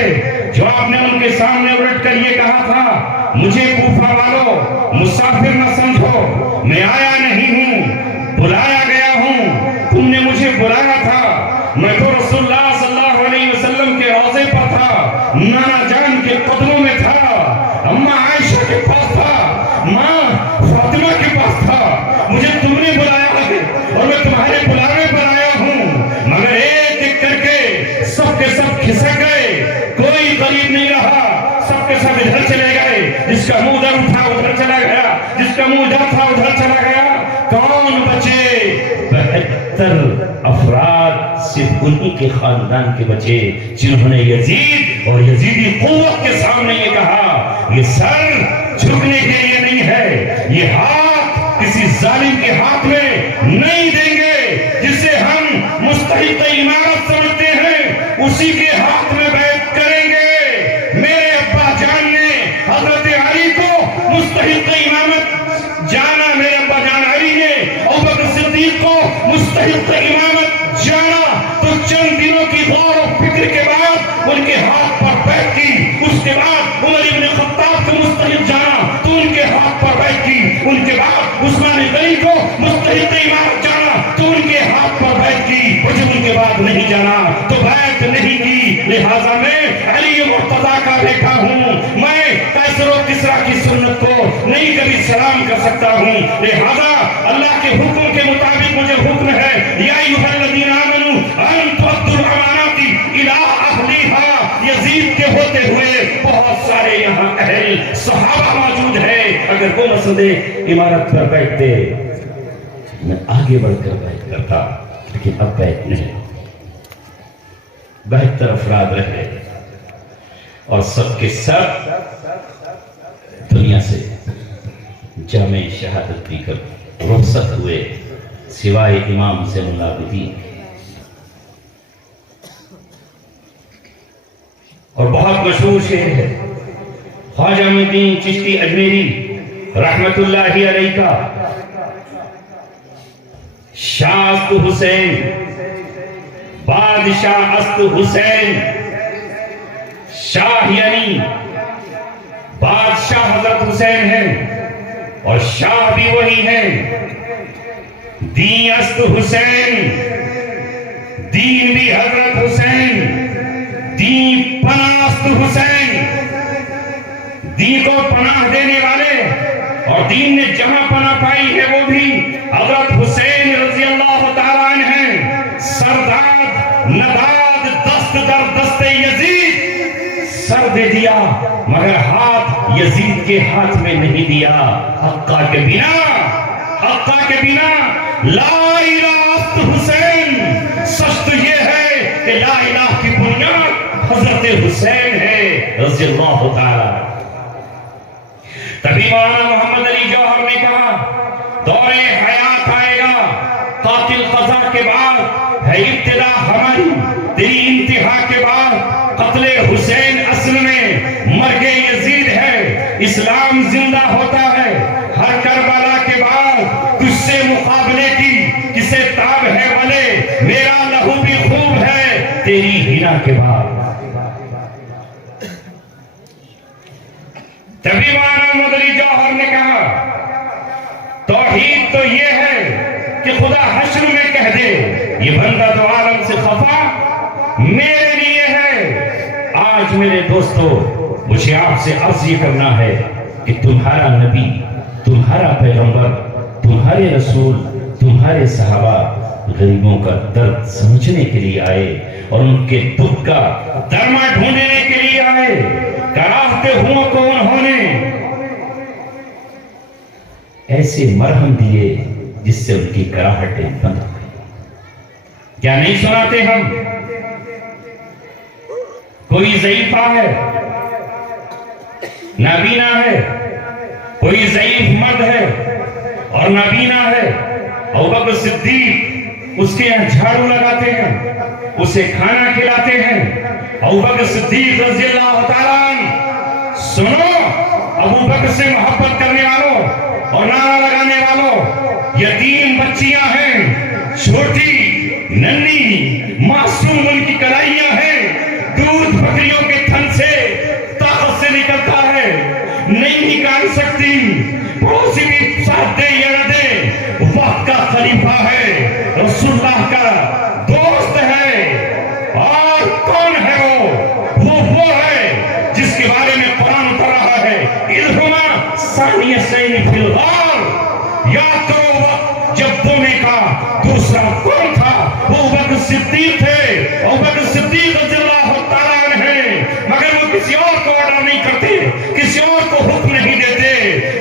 جو آپ نے ان کے سامنے الٹ کر یہ کہا تھا، مجھے کوفہ والو مسافر نہ سمجھو، میں آیا نہیں ہوں، بلایا گیا ہوں، تم نے مجھے بلایا تھا، میں تو رسول اللہ صلی اللہ علیہ وسلم کے روضے پر تھا، نانا جان کے قدموں میں تھا، اماں عائشہ کے پاس تھا، ماں فاطمہ کے پاس تھا، مجھے تم نے بلایا ہے اور میں تمہارے بلاوے پر آیا ہوں، مگر ایک ایک کر کے سب کے سب کھسک گئے، کوئی قریب نہیں رہا، سب کے سب ادھر چلے گئے، جس کا منہ ادھر تھا ادھر چلا گیا، جس کا منہ ادھر تھا ادھر چلا گیا۔ کون بچے؟ 72 افراد صرف انہی کے خاندان کے بچے جنہوں نے یزید اور یزیدی قوت کے سامنے یہ کہا، یہ سر جھکنے کے لیے نہیں ہے، یہ ہاتھ کسی ظالم کے ہاتھ میں نہیں دیں گے، جسے ہم مستحق امامت سمجھتے ہیں اسی کے ہاتھ میں بیعت کریں گے۔ میرے ابا جان نے حضرت علی کو مستحق امامت جانا، میرے ابا جان علی نے، اور مستحق امامت جانا تو چند دنوں کی غور و فکر کے بعد ان کے ہاتھ پر بیعت کی. اس کے بعد عمر ابن خطاب کو مستحق جانا تو ان کے ہاتھ پر بیعت کی. ان کے بعد عثمان غنی کو مستحق امامت جانا تو ان کے ہاتھ پر بیعت کی. اور جب ان کے بعد نہیں جانا تو بیعت نہیں کی. لہذا میں علی مرتضیٰ کا بیٹا ہوں. میں قیصر و کسریٰ کی سنت کو نہیں کبھی سلام کر سکتا ہوں. لہذا اللہ کے حکم کے مطابق مجھے حکم ہے یا ایھا الذین آمنوا ان تؤدوا الامانات الی اہلھا. یزید کے ہوتے ہوئے بہت سارے یہاں اہل صحابہ موجود ہیں. اگر وہ مسئلے امارت پر بیٹھتے میں آگے بڑھ کر بیعت کرتا, لیکن اب بیعت نہیں. بہتر افراد رہے اور سب کے سب دنیا سے جامع شہادت پی کر رخصت ہوئے سوائے امام حسین العابدین. اور بہت مشہور شعر ہے خواجہ معین الدین چشتی اجمیری رحمت اللہ علیہ کا, شاہ است حسین بادشاہ است حسین. شاہ یعنی بادشاہ حضرت حسین ہیں اور شاہ بھی وہی ہیں. دین است حسین, دین بھی حضرت حسین. دین پناہ است حسین, دین کو پناہ دینے والے اور دین نے جہاں پناہ پائی ہے وہ بھی حضرت حسین رضی اللہ تعالیٰ عنہ ہیں. سرداد نداد دست در دست یزید, سر دے دیا مگر ہاتھ یزید کے ہاتھ میں نہیں دیا. حقہ کے بنا, حقہ کے بنا لا الہ است حسین. سچ تو یہ ہے کہ لا الہ کی بنیاد حضرت حسین ہے رضی اللہ تعالیٰ. تبھی مولانا محمد علی جوہر نے کہا دور حیات آئے گا, قاتل قضا کے بعد ہے ابتدا ہماری, تیری انتہا کے بعد قتل حسین اصل میں مرگ یزید ہے. اسلام زندہ ہوتا ہے ہر کربلا کے بعد. تجھ سے مقابلے کی کسے تاب ہے بلے, میرا لہو بھی خوب ہے تیری ہنا کے بعد. تبھی مولانا محمد علی جوہر نے کہا توحید تو یہ ہے کہ خدا حشر میں کہہ دے یہ بندہ تو عالم سے خفا میرے لیے ہے. آج میرے دوستو مجھے آپ سے عرض یہ کرنا ہے کہ تمہارا نبی, تمہارا پیغمبر, تمہارے رسول, تمہارے صحابہ غریبوں کا درد سمجھنے کے لیے آئے اور ان کے دکھ کا درما ڈھونڈنے کے لیے آئے. کراہتے ہوں کو انہوں نے ایسے مرہم دیے جس سے ان کی کراہٹیں بند ہو گئی. کیا نہیں سناتے ہم؟ کوئی ضعیفہ ہے, نابینا ہے, کوئی ضعیف مرد ہے اور نابینا ہے. ابوبکر صدیق اس کے یہاں جھاڑو لگاتے ہیں, اسے کھانا کھلاتے ہیں. ابوبکر صدیق رضی اللہ تعالیٰ عنہ, سنو ابوبکر سے محبت کرنے والوں اور نعرہ لگانے والوں, یتیم بچیاں ہیں, چھوٹی ننھی معصوم ان کی کلائیاں ہیں, دودھ بکریوں کے تھن سے طاقت سے نکلتا ہے, نہیں نکال سکتی. پڑوسی بھی ساتھ دے یا نہ دے, وقت کا خلیفہ ہے, رسول اللہ کا دوست ہے. اور کون ہے وہ ہے جس کے بارے میں قرآن اتر رہا ہے اذہما ثانیتین فی الغار. یاد کرو وقت جب دونوں کا دوسرا کون تھا, وہ ابوبکر صدیق تھے. ابوبکر صدیق رضی اللہ تعالیٰ عنہ ہیں, مگر وہ کسی اور کو آرڈر نہیں کرتے, کسی اور کو حکم نہیں دیتے.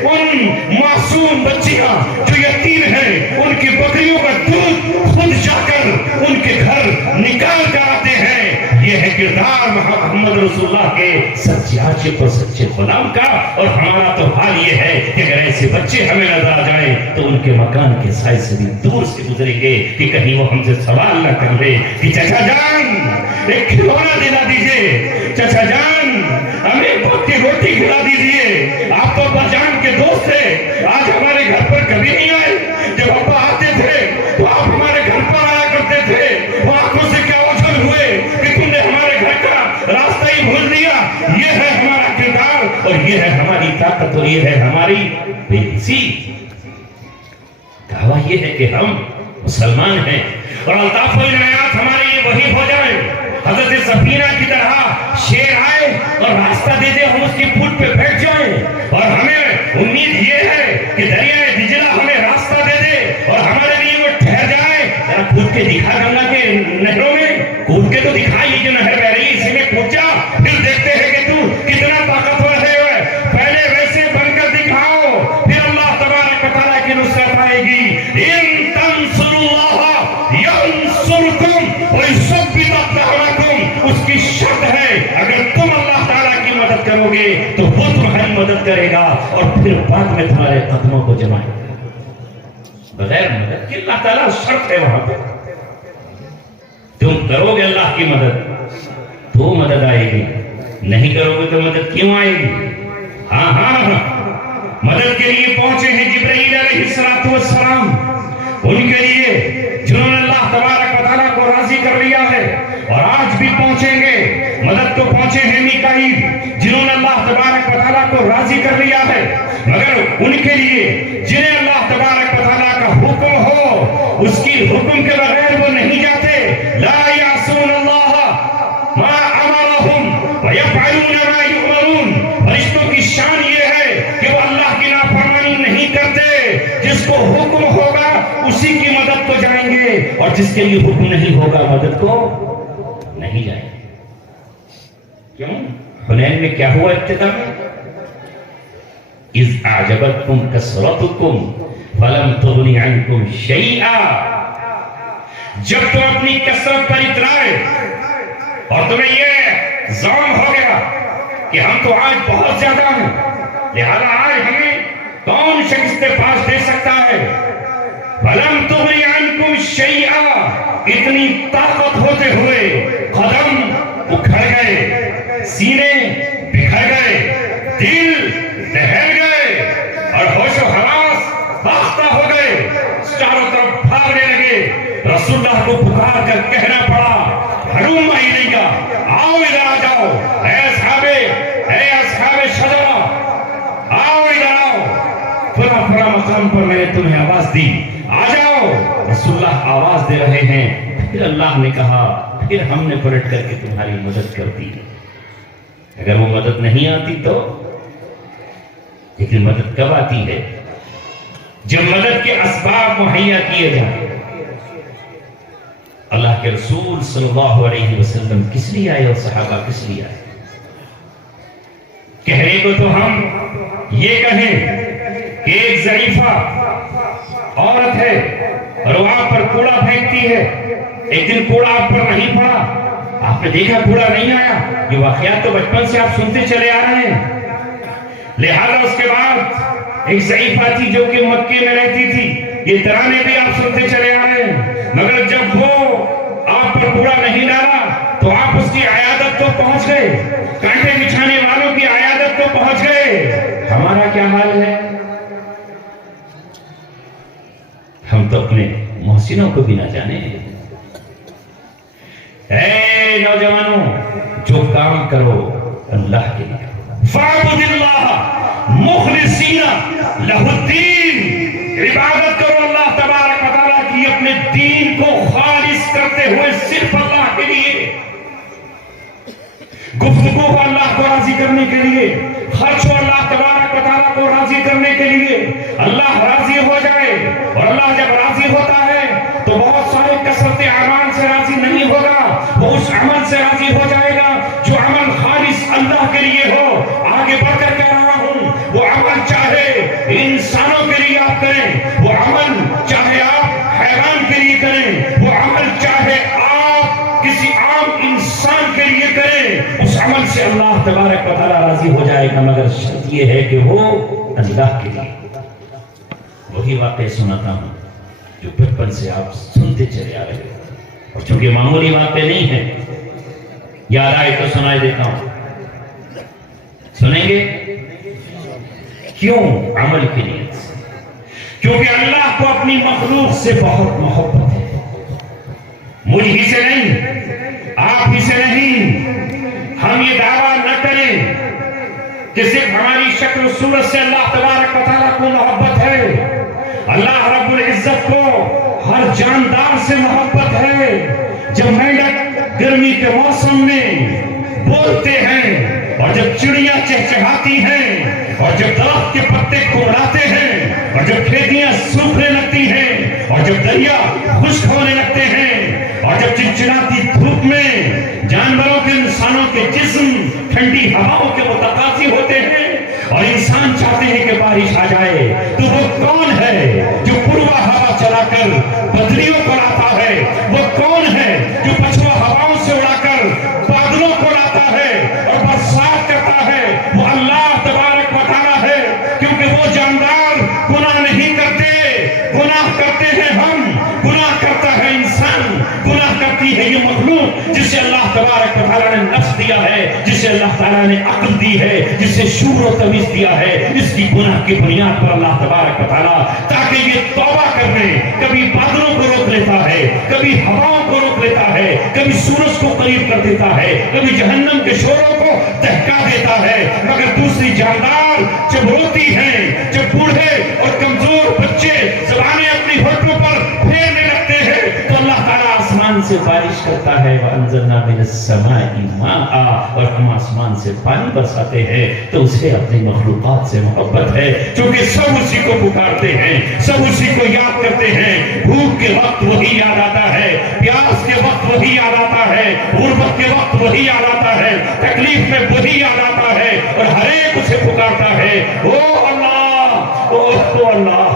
ان معصوم بچیاں جو یتیم ہیں ان کی بکریوں کا دودھ خود جا کر ان کے گھر نکال کر آتے ہیں. یہ ہے کردار محمد رسول اللہ کے سچے عاشق اور سچے غلام کا. اور ہمارا تو حال یہ ہے کہ اگر ایسے بچے ہمیں نظر آ جائیں تو ان کے مکان کے سائے سے بھی دور سے گزریں گے کہ کہیں وہ ہم سے سوال نہ کر لے کہ چچا جان ایک کھلونا دلا دیجئے, چچا جان ہمیں ایک وقت کی روٹی کھلا دیجئے. آپ تو ابا جان کے دوست تھے, آج ہمارے گھر پر کبھی نہیں آئے. جب ابا آتے تھے تو آپ ہمارے گھر پر کھول دیا. یہ ہے ہمارا کردار اور یہ ہے ہماری طاقت اور یہ ہے ہماری بے بسی. دعویٰ یہ ہے کہ ہم مسلمان ہیں اور الطاف و عنایات ہمارے لیے وہی ہو جائے. حضرت سفینہ کی طرح شیر آئے اور راستہ دے دے, ہم اس کی پھوٹ پہ بیٹھ جائیں. اور ہمیں امید یہ ہے کہ دریائے دجلہ ہمیں راستہ دے دے اور ہمارے لیے وہ ٹھہر جائے. ذرا کود کے دکھا گنگا کے نہروں میں, کود کے تو دکھا, یہ جو نہر بہ رہی ہے اسی میں کود جا, پھر دیکھتے ہیں کہ تو کتنا طاقتور ہے. پہلے ویسے بن کر دکھاؤ, پھر اللہ تبارک و تعالیٰ کی نصرت آئے گی. ان تنصروا اللہ ینصرکم ویثبت اقدامکم. اس کی شرط ہے اگر تم اللہ تعالیٰ کی مدد کرو گے تو وہ تمہاری مدد کرے گا اور پھر بعد میں تمہارے قدموں کو جمائے گا. بغیر مدد کی اللہ تعالیٰ شرط ہے وہاں پہ. تم کرو گے اللہ کی مدد تو مدد آئے گی, نہیں کرو گے تو مدد کیوں آئے گی؟ ہاں مدد کے لیے پہنچے ہیں جبرائیل علیہ السلام, ان کے لیے جنہوں نے اللہ تبارک و تعالیٰ کو راضی کر لیا ہے. اور آج بھی پہنچیں گے, مدد کو پہنچے ہیں میکائیل جنہوں نے اللہ تبارک و تعالیٰ کو راضی کر لیا ہے. مگر ان کے لیے جنہیں اللہ تبارک و تعالیٰ کا حکم ہو, اس کی حکم کے بغیر وہ نہیں جاتے. لا یعصون اللہ ما امرہم ویفعلون ما یؤمرون. فرشتوں کی شان یہ ہے کہ وہ اللہ کی نافرمانی نہیں کرتے. جس کو حکم ہوگا اسی کی مدد کو جائیں گے اور جس کے لیے حکم نہیں ہوگا مدد کو نہیں جائیں گے. کیوں؟ حنین میں کیا ہوا ابتدا میں؟ اذ اعجبتکم کثرتکم فلم تغنی عنکم شیئا. جب تم اپنی کثرت پر اترائے اور تمہیں یہ ظلم ہو گیا کہ ہم تو آج بہت زیادہ ہیں, لہذا آج ہمیں کون شکست پاس دے سکتا ہے. فلم تغنی عنکم شیئا. اتنی طاقت ہوتے ہوئے قدم اکھڑ گئے, سینے بکھر گئے, دل دہل گئے اور ہوش و حواس باختہ ہو گئے, چاروں طرف بھاگنے لگے. رسول اللہ کو پکار کر کہنا پڑا, ہلوم الیکا, آؤ ادھر آ جاؤ. اے اصحاب شجرہ, آؤ ادھر آؤ. فلاں مقام پر میں نے تمہیں آواز دی, آ جاؤ. رسول اللہ آواز دے رہے ہیں. پھر اللہ نے کہا, پھر ہم نے پلٹ کر کے تمہاری مدد کر دی. اگر وہ مدد نہیں آتی تو, لیکن مدد کب آتی ہے؟ جب مدد کے اسباب مہیا کیے جائیں. اللہ کے رسول صلی اللہ علیہ وسلم کس لیے آئے اور صحابہ کس لیے آئے؟ کہنے کو تو ہم یہ کہیں کہ ایک ضعیفہ عورت ہے اور وہ آپ پر کوڑا پھینکتی ہے. ایک دن کوڑا آپ پر نہیں پڑا, آپ نے دیکھا کوڑا نہیں آیا. یہ واقعات تو بچپن سے آپ سنتے چلے آ رہے ہیں. لہذا اس کے بعد ایک ضعیفہ تھی جو کہ مکے میں رہتی تھی, یہ ترانے بھی آپ سنتے چلے آ رہے ہیں. مگر جب وہ آپ پر کوڑا نہیں ڈالا تو آپ اس کی عیادت کو پہنچ گئے, کانٹے بچھانے والوں کی عیادت کو پہنچ گئے. ہمارا کیا حال ہے؟ ہم تو اپنے محسنوں کو بھی نہ جانے. اے نوجوانوں, جو کام کرو اللہ کے لیے, فاعبد اللہ مخلصین لہ الدین. عبادت کرو اللہ تبارک و تعالیٰ کی اپنے دین کو خالص کرتے ہوئے صرف اللہ کے لیے. گفتگو کو اللہ کو راضی کرنے کے لیے, خرچ کو اللہ تبارک و تعالیٰ کو راضی کرنے کے لیے. اللہ راضی ہو جائے, اور اللہ جب راضی ہوتا ہے تو بہت سارے کثرت اعمال سے راضی نہیں ہوگا, وہ اس عمل سے راضی ہو جائے گا جو عمل خالص اللہ کے لیے ہو. آگے بڑھ کر کہہ رہا ہوں, وہ عمل چاہے انسانوں کے لیے آپ کریں, وہ عمل چاہے آپ حیوان کے لیے کریں, وہ عمل چاہے آپ کسی عام انسان کے لیے کریں, اس عمل سے اللہ تبارک و تعالیٰ راضی ہو جائے گا. مگر شرط یہ ہے کہ وہ اللہ کے لیے. وہی واقعہ سناتا ہوں جو بچپن سے آپ سنتے چلے آ رہے ہیں, اور چونکہ معمولی واقعہ نہیں ہے, یاد آئے تو سنائے دیتا ہوں. سنیں گے؟ کیوں؟ عمل کے لیے. کیونکہ اللہ کو اپنی مخلوق سے بہت محبت ہے. مجھ ہی سے نہیں, آپ ہی سے نہیں, ہم یہ دعویٰ نہ کریں کہ صرف ہماری شکل و صورت سے اللہ تبارک و تعالیٰ کو محبت ہے. اللہ رب العزت کو ہر جاندار سے محبت ہے. جب مینڈک گرمی کے موسم میں بولتے ہیں اور جب چڑیاں چہچہاتی ہیں اور جب درخت کے پتے کوڑاتے ہیں اور جب کھیتیاں سوکھنے لگتی ہیں اور جب دریا خشک ہونے لگتے ہیں اور جب چنچناتی دھوپ میں جانوروں کے انسانوں کے جسم ٹھنڈی ہواؤں کے متقاضی ہوتے ہیں اور انسان چاہتے ہیں کہ بارش آ جائے، تو وہ کون ہے جو پوروا ہوا چلا کر بدلیوں کو لاتا ہے؟ وہ کون ہے جو پچھوا ہواؤں سے اڑا کر بادلوں کو لاتا ہے اور برسات کرتا ہے؟ وہ اللہ تبارک و تعالیٰ ہے. کیونکہ وہ جاندار گناہ نہیں کرتے، گناہ کرتے ہیں ہم، گناہ کرتا ہے انسان، گناہ کرتی ہے یہ مخلوق جسے اللہ تبارک و تعالیٰ نے نفس دیا ہے، جسے اللہ تعالیٰ نے عقل دی ہے، جسے شعور و تمیز دیا ہے. اس کی گناہ کی بنیاد پر اللہ تبارک و تعالیٰ تاکہ یہ توبہ کرنے، کبھی بادلوں کو روک لیتا ہے، کبھی ہواؤں کو روک لیتا ہے، کبھی سورج کو قریب کر دیتا ہے، کبھی جہنم کے شوروں کو دہکا دیتا ہے. مگر دوسری جاندار جب روتی ہیں، جب بوڑھے اور کمزور بچے زبانیں اپنی ہونٹوں پر پھیرنے لگتے ہیں، تو اللہ تعالیٰ آسمان سے بارش کرتا ہے. وَأَنزَلْنَا مِنَ السَّمَاءِ مَاءً، اور ہم آسمان سے پانی برساتے ہیں. تو اسے اپنی مخلوقات سے محبت ہے، کیونکہ سب اسی کو پکارتے ہیں، سب اسی کو یاد کرتے ہیں. بھوک کے وقت وہی یاد آتا ہے، پیاس کے وقت وہی یاد آتا ہے، غربت کے وقت وہی یاد آتا ہے، تکلیف میں وہی یاد آتا ہے، اور ہر ایک اسے پکارتا ہے. او اللہ، او اللہ.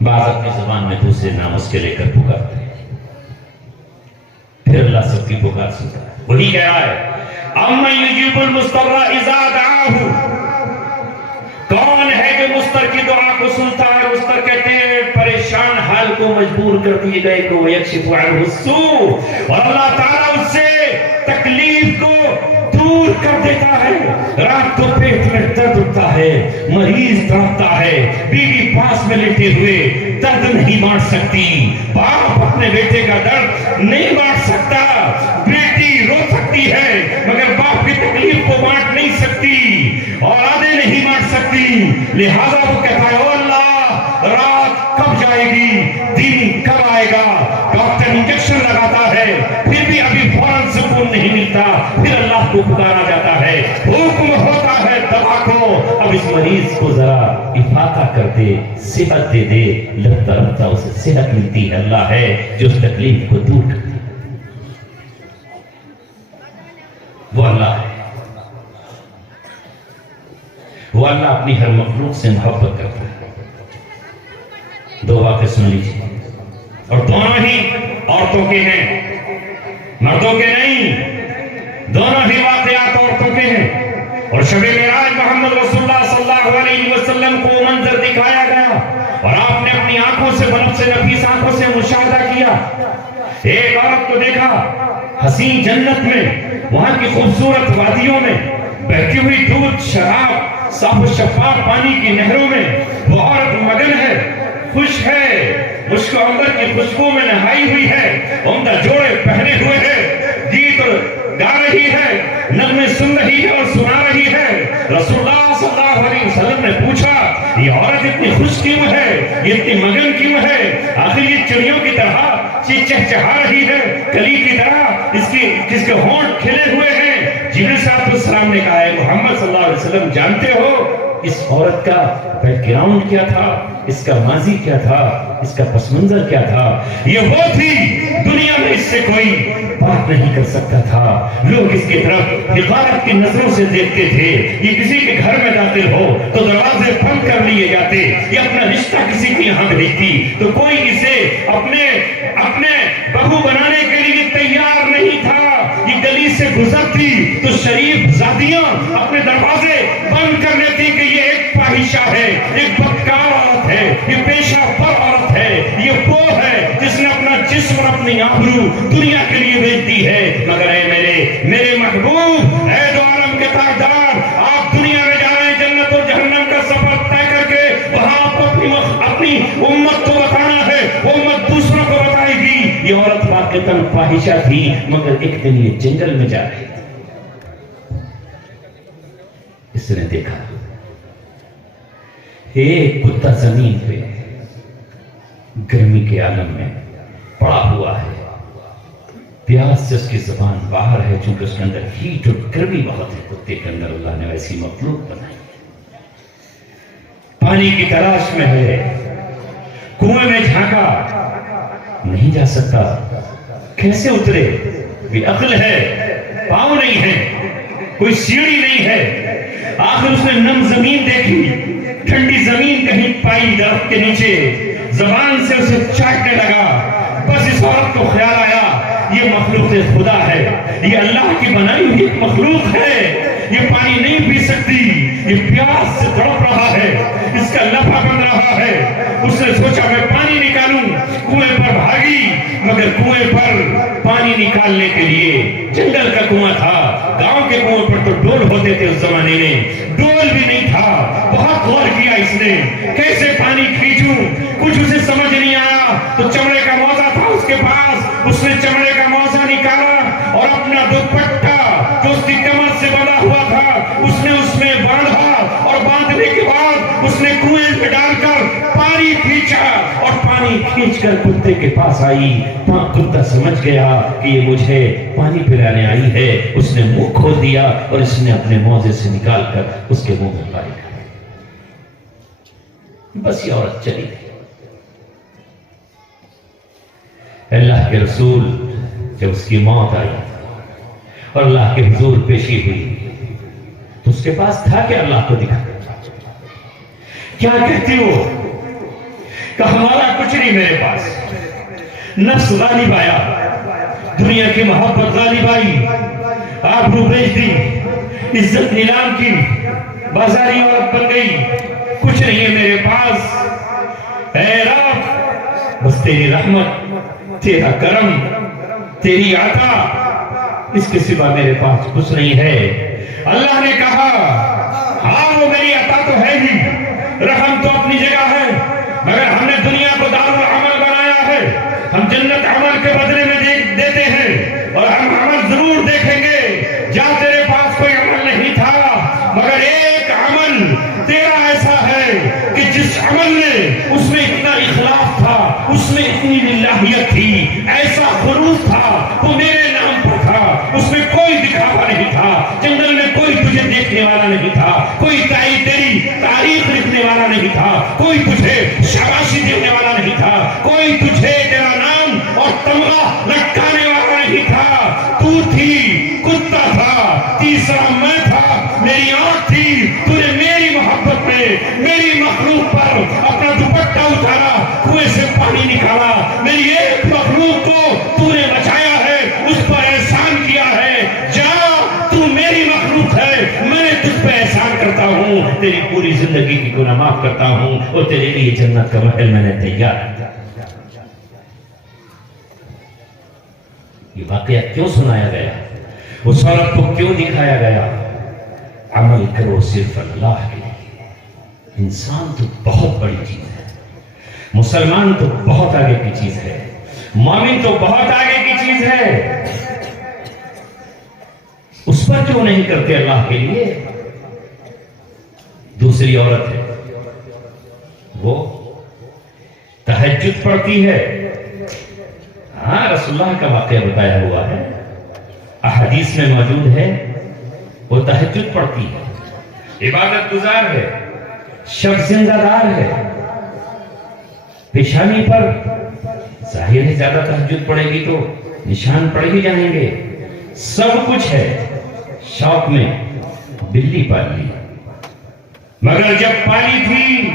بعض اپنی زبان میں دوسرے نام اس کے لے کر پکارتے ہیں، پھر اللہ سب کی پکار سنتا ہے. وہی کہہ رہا ہے اَمَّن يُجِيبُ الْمُضْطَرَّ إِذَا دَعَاهُ، کون ہے جو مضطر کی دعا کو سنتا ہے؟ مضطر کہتے ہیں پریشان حال کو، مجبور کر دیے گئے کو. وَيَكْشِفُ عَنْهُ السُّوءَ، اور اللہ تعالیٰ اس سے تکلیف کو دور کر دیتا ہے. رات کو پیٹ میں درد اٹھتا ہے، مریض تڑپتا ہے، بیوی پاس میں لیٹے ہوئے درد نہیں بانٹ سکتی، باپ اپنے بیٹے کا درد نہیں بانٹ سکتا، بیٹی رو سکتی ہے مگر باپ کی تکلیف کو بانٹ نہیں سکتی، اولادیں نہیں بانٹ سکتی. لہذا وہ کہتا ہے او اللہ، رات کب جائے گی، دن کب آئے گا؟ ڈاکٹر انجیکشن لگاتا ہے، پھر بھی ابھی فوراً سکون نہیں ملتا. پھر اللہ کو پکارا جاتا ہے، حکم ہوتا ہے دوا کو، اب اس مریض کو ذرا افاقہ کر دے، صحت دے دے. لگتا لگتا اسے صحت ملتی ہے. اللہ ہے جو اس تکلیف کو دور کرتا ہے. وہ اللہ ہے، وہ اللہ اپنی ہر مخلوق سے محبت کرتا ہے. دو واقعے سن لیجیے، اور دونوں ہی عورتوں کے ہیں، مردوں کے نہیں. دونوں ہی واقعات عورتوں کے ہیں. اور شب معراج محمد رسول اللہ صلی اللہ علیہ وسلم کو منظر دکھایا گیا اور آپ نے اپنی آنکھوں سے، بنفس نفیس آنکھوں سے مشاہدہ کیا. ایک عورت کو دیکھا حسین جنت میں، وہاں کی خوبصورت وادیوں میں بہتی ہوئی دودھ، شراب، صاف و شفاف پانی کی نہروں میں. وہ عورت مگن ہے، خوش ہے، مشک عنبر کی خوشبو میں نہائی ہوئی ہے، عمدہ جوڑے پہنے ہوئے ہے، گیت گا رہی ہے، نغمے سن رہی ہے اور سنا رہی ہے. رسول اللہ صلی اللہ علیہ وسلم نے پوچھا یہ عورت اتنی خوش کیوں ہے، یہ اتنی مگن کیوں ہے؟ آخر یہ چڑیوں کی طرح چہچہا رہی ہے، کلی کی طرح اس کے ہونٹ کھلے ہوئے ہیں. جبریل صاحب السلام نے کہا ہے محمد صلی اللہ علیہ وسلم جانتے ہو اس عورت کا بیک گراؤنڈ کیا تھا، اس کا ماضی کیا تھا، اس کا پس منظر کیا تھا؟ یہ وہ تھی دنیا میں اس سے کوئی بات نہیں کر سکتا تھا. لوگ اس کی طرف حقارت کی نظروں سے دیکھتے تھے. یہ کسی کے گھر میں داخل ہو تو دروازے بند کر لیے جاتے. یہ اپنا رشتہ کسی کے یہاں بھیجتی تو کوئی اسے اپنے بہو بنانے کے لیے تیار نہیں تھا. یہ گلی سے گزرتی تو شریف زادیاں اپنے دروازے بند کر لیتی کہ یہ ایک فاحشہ ہے، ایک بدکار عورت ہے، یہ پیشہ ور عورت ہے، یہ وہ ہے جس نے اپنا جسم اور اپنی آبرو دنیا کے لیے بیچ دی ہے. مگر اے میرے محبوب، اے دو عالم کے تاجدار، آپ دنیا میں جا رہے ہیں جنت اور جہنم کا سفر طے کر کے. وہاں آپ کو اپنی امت کو بتانا ہے، وہ امت دوسروں کو بتائے گی. یہ عورت واقعی رغبتاً فاحشہ تھی، مگر ایک دن یہ جنگل میں جا رہی تھی۔ اس نے دیکھا ایک کتا زمین پہ گرمی کے عالم میں پڑا ہوا ہے، پیاس سے اس کی زبان باہر ہے، چونکہ اس کے اندر ہیٹ اور گرمی بہت ہے۔ کتے کے اندر اللہ نے ویسی مخلوق بنائی، پانی کی تلاش میں ہے، کنویں میں جھانکا، نہیں جا سکتا، کیسے اترے؟ بھی عقل ہے، پاؤں نہیں ہے، کوئی سیڑھی نہیں ہے۔ آخر اس نے نم زمین دیکھی، ٹھنڈی زمین کہیں پائی درخت کے نیچے، زبان سے اسے چاٹنے لگا۔ بس اس عورت کو خیال آیا یہ مخلوق خدا ہے، یہ اللہ کی بنائی ہوئی مخلوق ہے، یہ پانی نہیں پی سکتی، یہ پیاس سے تڑپ رہا ہے، اس کا لفا بن رہا ہے۔ اس نے سوچا میں پانی نکالوں، کنویں پر بھاگی، مگر کنویں پر پانی نکالنے کے لیے جنگل کا کنواں تھا، گاؤں کے کنویں پر تو ڈول ہوتے تھے اس زمانے میں، ڈول بھی نہیں تھا۔ بہت غور کیا اس نے، کیسے پانی کھینچوں، کچھ اسے سمجھ نہیں آیا۔ تو چمڑے کا موزہ تھا اس کے پاس، اس نے چمڑے کا موزہ نکالا اور اپنا دوپٹہ جو اس کی کمر سے بندھا ہوا تھا اس نے اس میں باندھا، اور باندھنے کے بعد اس نے کنویں میں ڈال کر پانی کھینچا، اور پانی کھینچ کر کتے کے پاس آئی۔ کتا سمجھ گیا کہ یہ مجھے پانی پلانے آئی ہے، اس نے منہ کھول دیا اور اس نے اپنے موزے سے نکال کر اس کے منہ میں پانی ڈالا۔ بس یہ عورت چلی گئی۔ اللہ کے رسول جب اس کی موت آئی اور اللہ کے حضور پیشی ہوئی تو اس کے پاس تھا کہ اللہ کو دکھا، کیا کہتی وہ کہ ہمارا کچھ نہیں میرے پاس، نفس غالب آیا، دنیا کی محبت غالب آئی، آبرو بیچ دی، عزت نیلام کی، بازاری عورت بن گئی، کچھ نہیں ہے میرے پاس۔ اے رب بس تیری رحمت، تیرا کرم، تیری عطا، اس کے سوا میرے پاس کچھ نہیں ہے۔ اللہ نے کہا ہاں وہ میری عطا تو ہے ہی، رحم تو اپنی جگہ ہے، مگر ہم نے دنیا کو دار العمل بنایا ہے، ہم جنت عمل کے بدلے میں دیتے ہیں، اور ہم عمل ضرور دیکھیں گے۔ جا تیرے پاس کوئی عمل نہیں تھا، مگر ایک عمل تیرا ایسا ہے کہ جس عمل میں اس میں اتنا اخلاص تھا، اس میں اتنی للہیت تھی، ایسا خلوص تھا، وہ میرے نام پر تھا، اس میں کوئی دکھاوا نہیں تھا، جنگل میں کوئی تجھے دیکھنے والا نہیں تھا، کوئی تیری تاریخ لکھنے والا نہیں تھا، کوئی تجھے شاباشی دینے والا نہیں تھا، کوئی تجھے تیرا نام اور تمغہ لٹکانے والا نہیں تھا۔ تو تھی، کتا تھا، تیسرا میں تھا، میری آنکھ تھی، تو نے میری محبت میں میری مخلوق پر اپنا دوپٹہ اتارا، کنویں سے پانی نکالا، میری ایک مخلوق کو تو نے بچایا ہے، اس پر احسان کیا ہے۔ جا تو میری مخلوق ہے، میں تجھ پہ احسان کرتا ہوں، تیری پوری زندگی کی گناہ معاف کرتا ہوں، اور تیرے لیے جنت کا محل میں نے تیار کیا۔ یہ واقعہ کیوں سنایا گیا؟ اس عورت کو کیوں دکھایا گیا؟ عمل کرو صرف اللہ کے لیے۔ انسان تو بہت بڑی چیز ہے، مسلمان تو بہت آگے کی چیز ہے، مومن تو بہت آگے کی چیز ہے، اس پر کیوں نہیں کرتے اللہ کے لیے؟ دوسری عورت ہے، وہ تہجد پڑھتی ہے۔ ہاں رسول اللہ کا واقعہ بتایا ہوا ہے، احادیث میں موجود ہے، وہ تہجد پڑھتی ہے، عبادت گزار ہے، شب زندہ دار ہے، پیشانی پر ظاہر ہے زیادہ تہجد پڑھے گی تو نشان پڑ ہی جائیں گے، سب کچھ ہے، شوق میں بلی پال لی، مگر جب پالی تھی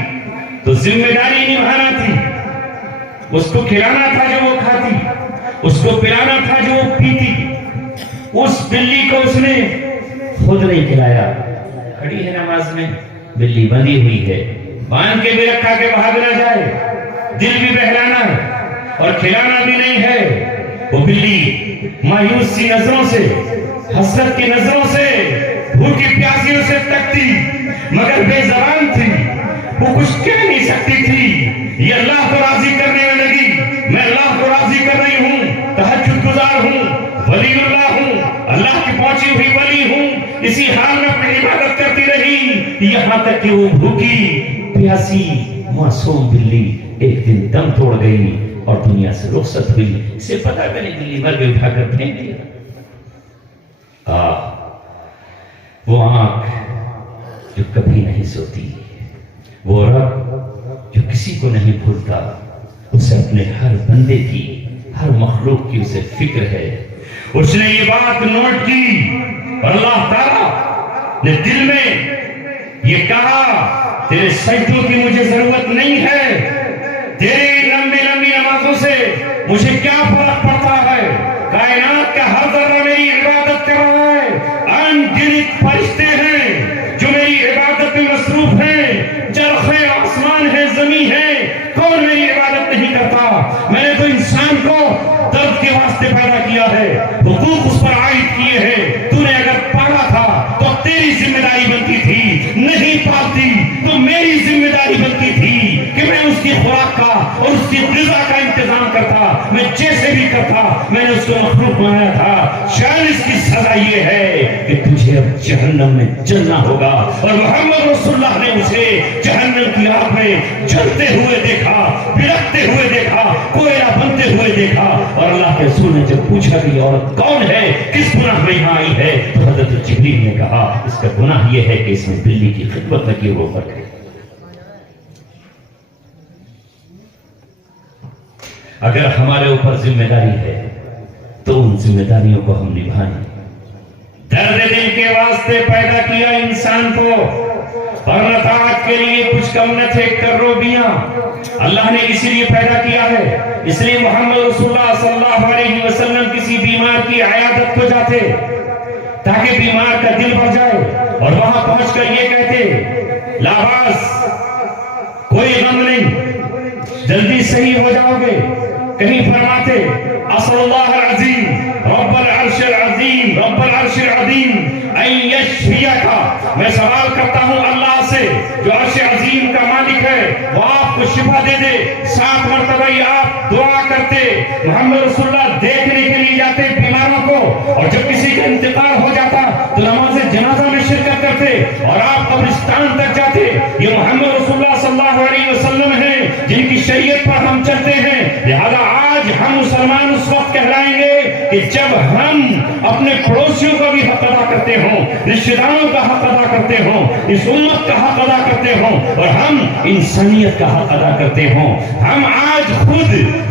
تو ذمہ داری نبھانا تھی، اس کو کھلانا تھا جو وہ کھاتی، اس کو پلانا تھا جو وہ پیتی۔ اس بلی کو اس نے خود نہیں کھلایا، کھڑی ہے نماز میں، بلی بندھی ہوئی ہے، باندھ کے بھی رکھا کہ بھاگ نہ جائے، دل بھی بہلانا ہے اور کھلانا بھی نہیں ہے۔ وہ بلی مایوس سی نظروں سے، حسرت کی نظروں سے، بھوکی پیاسیوں سے تکتی، مگر بے زبان تھی، وہ کچھ کہہ نہیں سکتی تھی۔ یہ اللہ کو راضی کرنے میں لگی، میں اللہ کو راضی کر رہی ہوں، تہجد اسی حال میں اپنی عبادت کرتی رہی یہاں تک کہ وہ بھوکی پیاسی معصوم بلی ایک دن دم توڑ گئی اور دنیا سے رخصت ہوئی. اسے پتا کہ نہیں بلی مر گئی, اٹھا کر پھینک دیا. وہ آنکھ جو کبھی نہیں سوتی, وہ رب جو کسی کو نہیں بھولتا, اسے اپنے ہر بندے کی, ہر مخلوق کی اسے فکر ہے. اس نے یہ بات نوٹ کی اور اللہ تعالیٰ نے دل میں یہ کہا تیرے سجدوں کی مجھے ضرورت نہیں ہے, تیری لمبی لمبی نمازوں سے مجھے کیا فرق پڑتا ہے, کائنات کا ہر ذرہ میری عبادت کر رہا ہے, ان گنت فرشتے ہیں جو میری عبادت میں مصروف ہیں, چرخے آسمان ہے زمین ہے, کون میری عبادت نہیں کرتا. میں نے تو انسان کو درد کے واسطے پیدا کیا ہے, حقوق اس پر عائد کیے ہیں, تو نے اگر پالا تھا تو تیری ذمہ داری بنتی تھی, نہیں پالتی تو میری ذمہ داری بنتی تھی کہ میں اس کی خوراک کا اور اس کی غذا کا انتظام کرتا, میں جیسے بھی کرتا, میں نے اس کو مخلوق بنایا تھا. شاید اس کی سزا یہ ہے کہ تجھے اب جہنم میں جلنا ہوگا. اور محمد رسول اللہ نے اسے جہنم کی آگ میں جلتے ہوئے دیکھا, بھڑکتے ہوئے دیکھا, کوئلہ بنتے ہوئے دیکھا. اور اللہ کے رسول نے جب پوچھا کہ یہ عورت کون ہے, کس گناہ میں یہاں آئی ہے, تو حضرت جبریل نے کہا اس کا گناہ یہ ہے کہ اس نے بلی کی خدمت نہ کی, وہ مر گئی. اگر ہمارے اوپر ذمہ داری ہے تو ان ذمہ داریوں کو ہم نبھائیں. درد دل کے واسطے پیدا کیا انسان کو, اور نتاج کے لیے کچھ کم نہ تھے کروبیاں. اللہ نے اسی لیے پیدا کیا ہے, اس لیے محمد رسول اللہ صلی اللہ علیہ وسلم کسی بیمار کی عیادت کو جاتے تاکہ بیمار کا دل بڑھ جائے, اور وہاں پہنچ کر یہ کہتے لا باس, کوئی غم نہیں, جلدی صحیح ہو جاؤ گے. کہیں فرماتے اسأل اللہ العظیم رب العرش العظیم رب العرش العظیم ان یشفیک, میں سوال کرتا ہوں اللہ سے جو عرش عظیم کا مالک ہے وہ آپ کو شفا دے دے. 7 مرتبہ آپ دعا کرتے. محمد رسول اللہ دیکھنے کے لیے جاتے بیماروں کو, اور جب کسی کا انتقال ہو جاتا تو نماز جنازہ میں شرکت کرتے, اور آپ قبرستان تک جاتے. یہ محمد رسول اللہ صلی اللہ علیہ وسلم ہیں جن کی شریعت پر ہم چلتے ہیں. لہذا آج ہم مسلمان اس وقت کہلائیں گے کہ جب ہم اپنے پڑوسیوں کا بھی حق ادا کرتے ہوں, رشتہ داروں کا حق ادا کرتے ہوں, اس امت کا حق ادا کرتے ہوں, اور ہم انسانیت کا حق ادا کرتے ہوں. ہم آج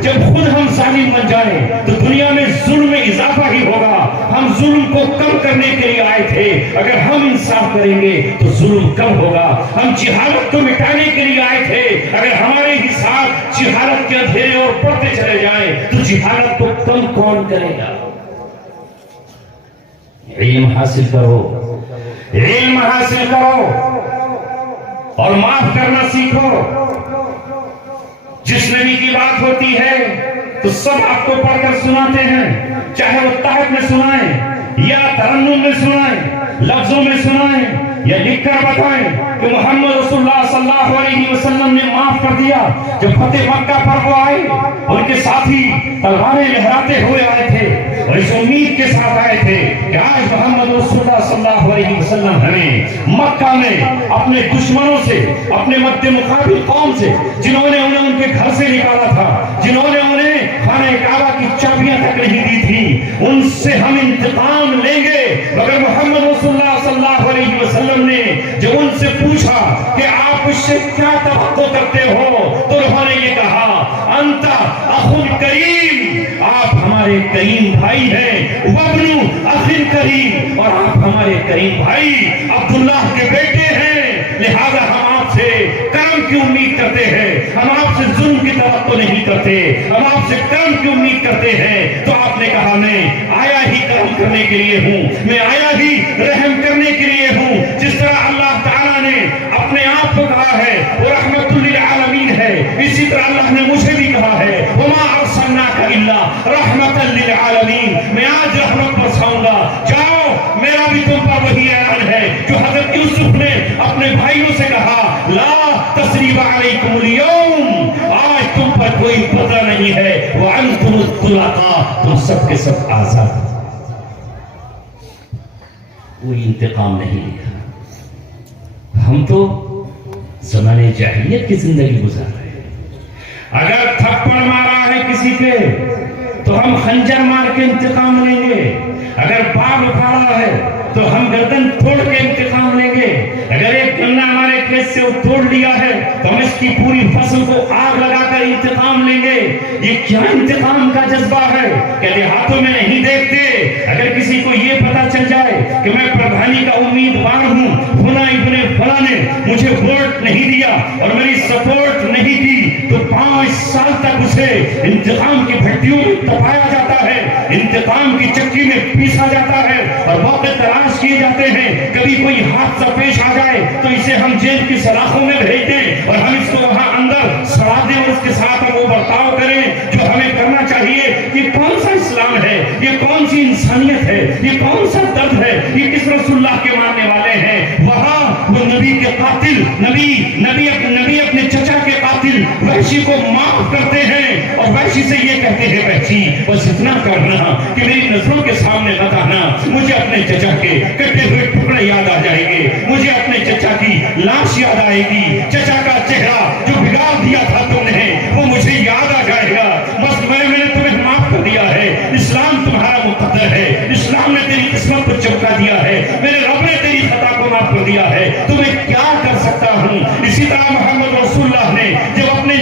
جب خود ہم ظالم بن جائیں تو دنیا میں ظلم میں اضافہ ہی ہوگا. ہم ظلم کو کم کرنے کے لیے آئے تھے, اگر ہم انصاف کریں گے تو ظلم کم ہوگا. ہم جہالت کو مٹانے کے لیے آئے تھے, اگر ہمارے ہی ساتھ جہالت کے اندھیرے اور پڑھتے چلے جائیں تو جہالت کو کم کون کرے گا. علم حاصل کرو, علم حاصل کرو اور معاف کرنا سیکھو. جس نبی کی بات ہوتی ہے تو سب آپ کو پڑھ کر سناتے ہیں, چاہے وہ تحت میں سنائیں یا ترنم میں سنائیں, لفظوں میں سنائیں یا لکھ کر بتائیں کہ محمد رسول اللہ صلی اللہ علیہ وسلم نے معاف کر دیا. جب فتح مکہ پر وہ آئے, ان کے ساتھی تلواریں لہراتے ہوئے آئے تھے اور اس امید کے ساتھ آئے تھے کہ آج محمد رسول اللہ صلی اللہ علیہ وسلم ہمیں مکہ میں اپنے دشمنوں سے, اپنے مد مقابل قوم سے, جنہوں نے انہیں ان کے گھر سے نکالا تھا, جنہوں نے انہیں خانہ کعبہ کی چابیاں تک نہیں دی تھی, ان سے ہم انتقام لیں گے. مگر محمد رسول اللہ صلی اللہ علیہ وسلم نے جب ان سے پوچھا کہ آپ اس سے کیا توقع کرتے ہو تو انہوں نے یہ کہا انت اخو کریم, آپ ہمارے کریم بھائی ہیں, وابنو اخ کریم, اور آپ ہمارے کریم بھائی عبداللہ کے بیٹے ہیں. لہذا ہم آپ سے کرم کی امید کرتے ہیں, ہم آپ سے ظلم کی توقع نہیں کرتے, ہم آپ سے کرم کی امید کرتے ہیں. تو آپ نے کہا میں آیا ہی کرم کرنے کے لیے ہوں, میں آیا ہی رحم کرنے کے لیے ہوں. جس طرح اللہ تعالیٰ نے اپنے آپ کو کہا ہے وہ رحمت للعالمین ہے, اسی طرح اللہ نے مجھے بھی کہا ہے وما ارسلناک الا رحمت للعالمین, میں آج رحمت برساؤں گا. جاؤ, میرا بھی تم پر وہی اعلان ہے جو حضرت یوسف نے اپنے بھائیوں سے کہا لا تثریب علیکم اليوم, آج تم پر کوئی بدلہ نہیں ہے, وانتم الطلقاء, تم سب کے سب آزاد. کوئی انتقام نہیں لیا۔ ہم تو زمانے جاہلیت کی زندگی گزار رہے ہیں۔ اگر تھپڑ مارا ہے کسی کے تو ہم خنجر مار کے انتقام لیں گے، اگر بال اکھاڑا ہے تو ہم گردن توڑ کے انتقام لیں گے، اگر ایک گنا ہمارے کھیت سے توڑ لیا ہے تو ہم اس کی پوری فصل کو آگ لگا کر انتقام لیں گے۔ یہ کیا انتقام کا جذبہ ہے کہ دیہاتوں میں نہیں دیکھتے؟ اگر کسی کو یہ پتا چل جائے کہ میں پردھانی کا امیدوار ہوں، فلاں ابن فلاں نے مجھے ووٹ نہیں دیا اور میری سپورٹ نہیں کی، تو 5 سال تک اسے انتقام کی بھٹیوں میں تپایا جاتا ہے، انتقام کی چکی میں پیسا جاتا ہے اور موقع تلاش کیے جاتے ہیں۔ کبھی کوئی حادثہ پیش آ جائے تو اسے ہم جیل کی سلاخوں میں بھیج دیں اور ہم اس کو وہاں اندر سڑا دیں اور اس کے ساتھ ہم وہ برتاؤ کریں جو ہمیں کرنا چاہیے۔ یہ کون سا اسلام ہے؟ یہ کون سی انسانیت ہے؟ یہ کون سا درد ہے؟ یہ کس رسول اللہ کے ماننے والے ہیں؟ وہاں وہ نبی کے قاتل، نبی اپنے چچا کے قاتل وحشی کو معاف کرتے ہیں اور وحشی سے یہ کہتے ہیں وحشی بس اتنا کرنا کہ میری نظروں کے سامنے مت آنا، مجھے اپنے چچا کے کٹے ہوئے ٹکڑے یاد آ جائیں گے، مجھے اپنے چچا کی لاش یاد آئے گی، چچا کا چہرہ جو بگاڑ دیا تھا تم نے وہ مجھے یاد آ جائے گا، بس میں نے تمہیں معاف کر دیا ہے۔ اسلام تمہارا مقدر ہے، اسلام نے تیری قسمت کو چمکا دیا ہے، میرے رب نے تیری خطا کو معاف کر دیا ہے، تمہیں کیا کر سکتا ہوں۔ اسی طرح محمد رسول اللہ نے جب اپنے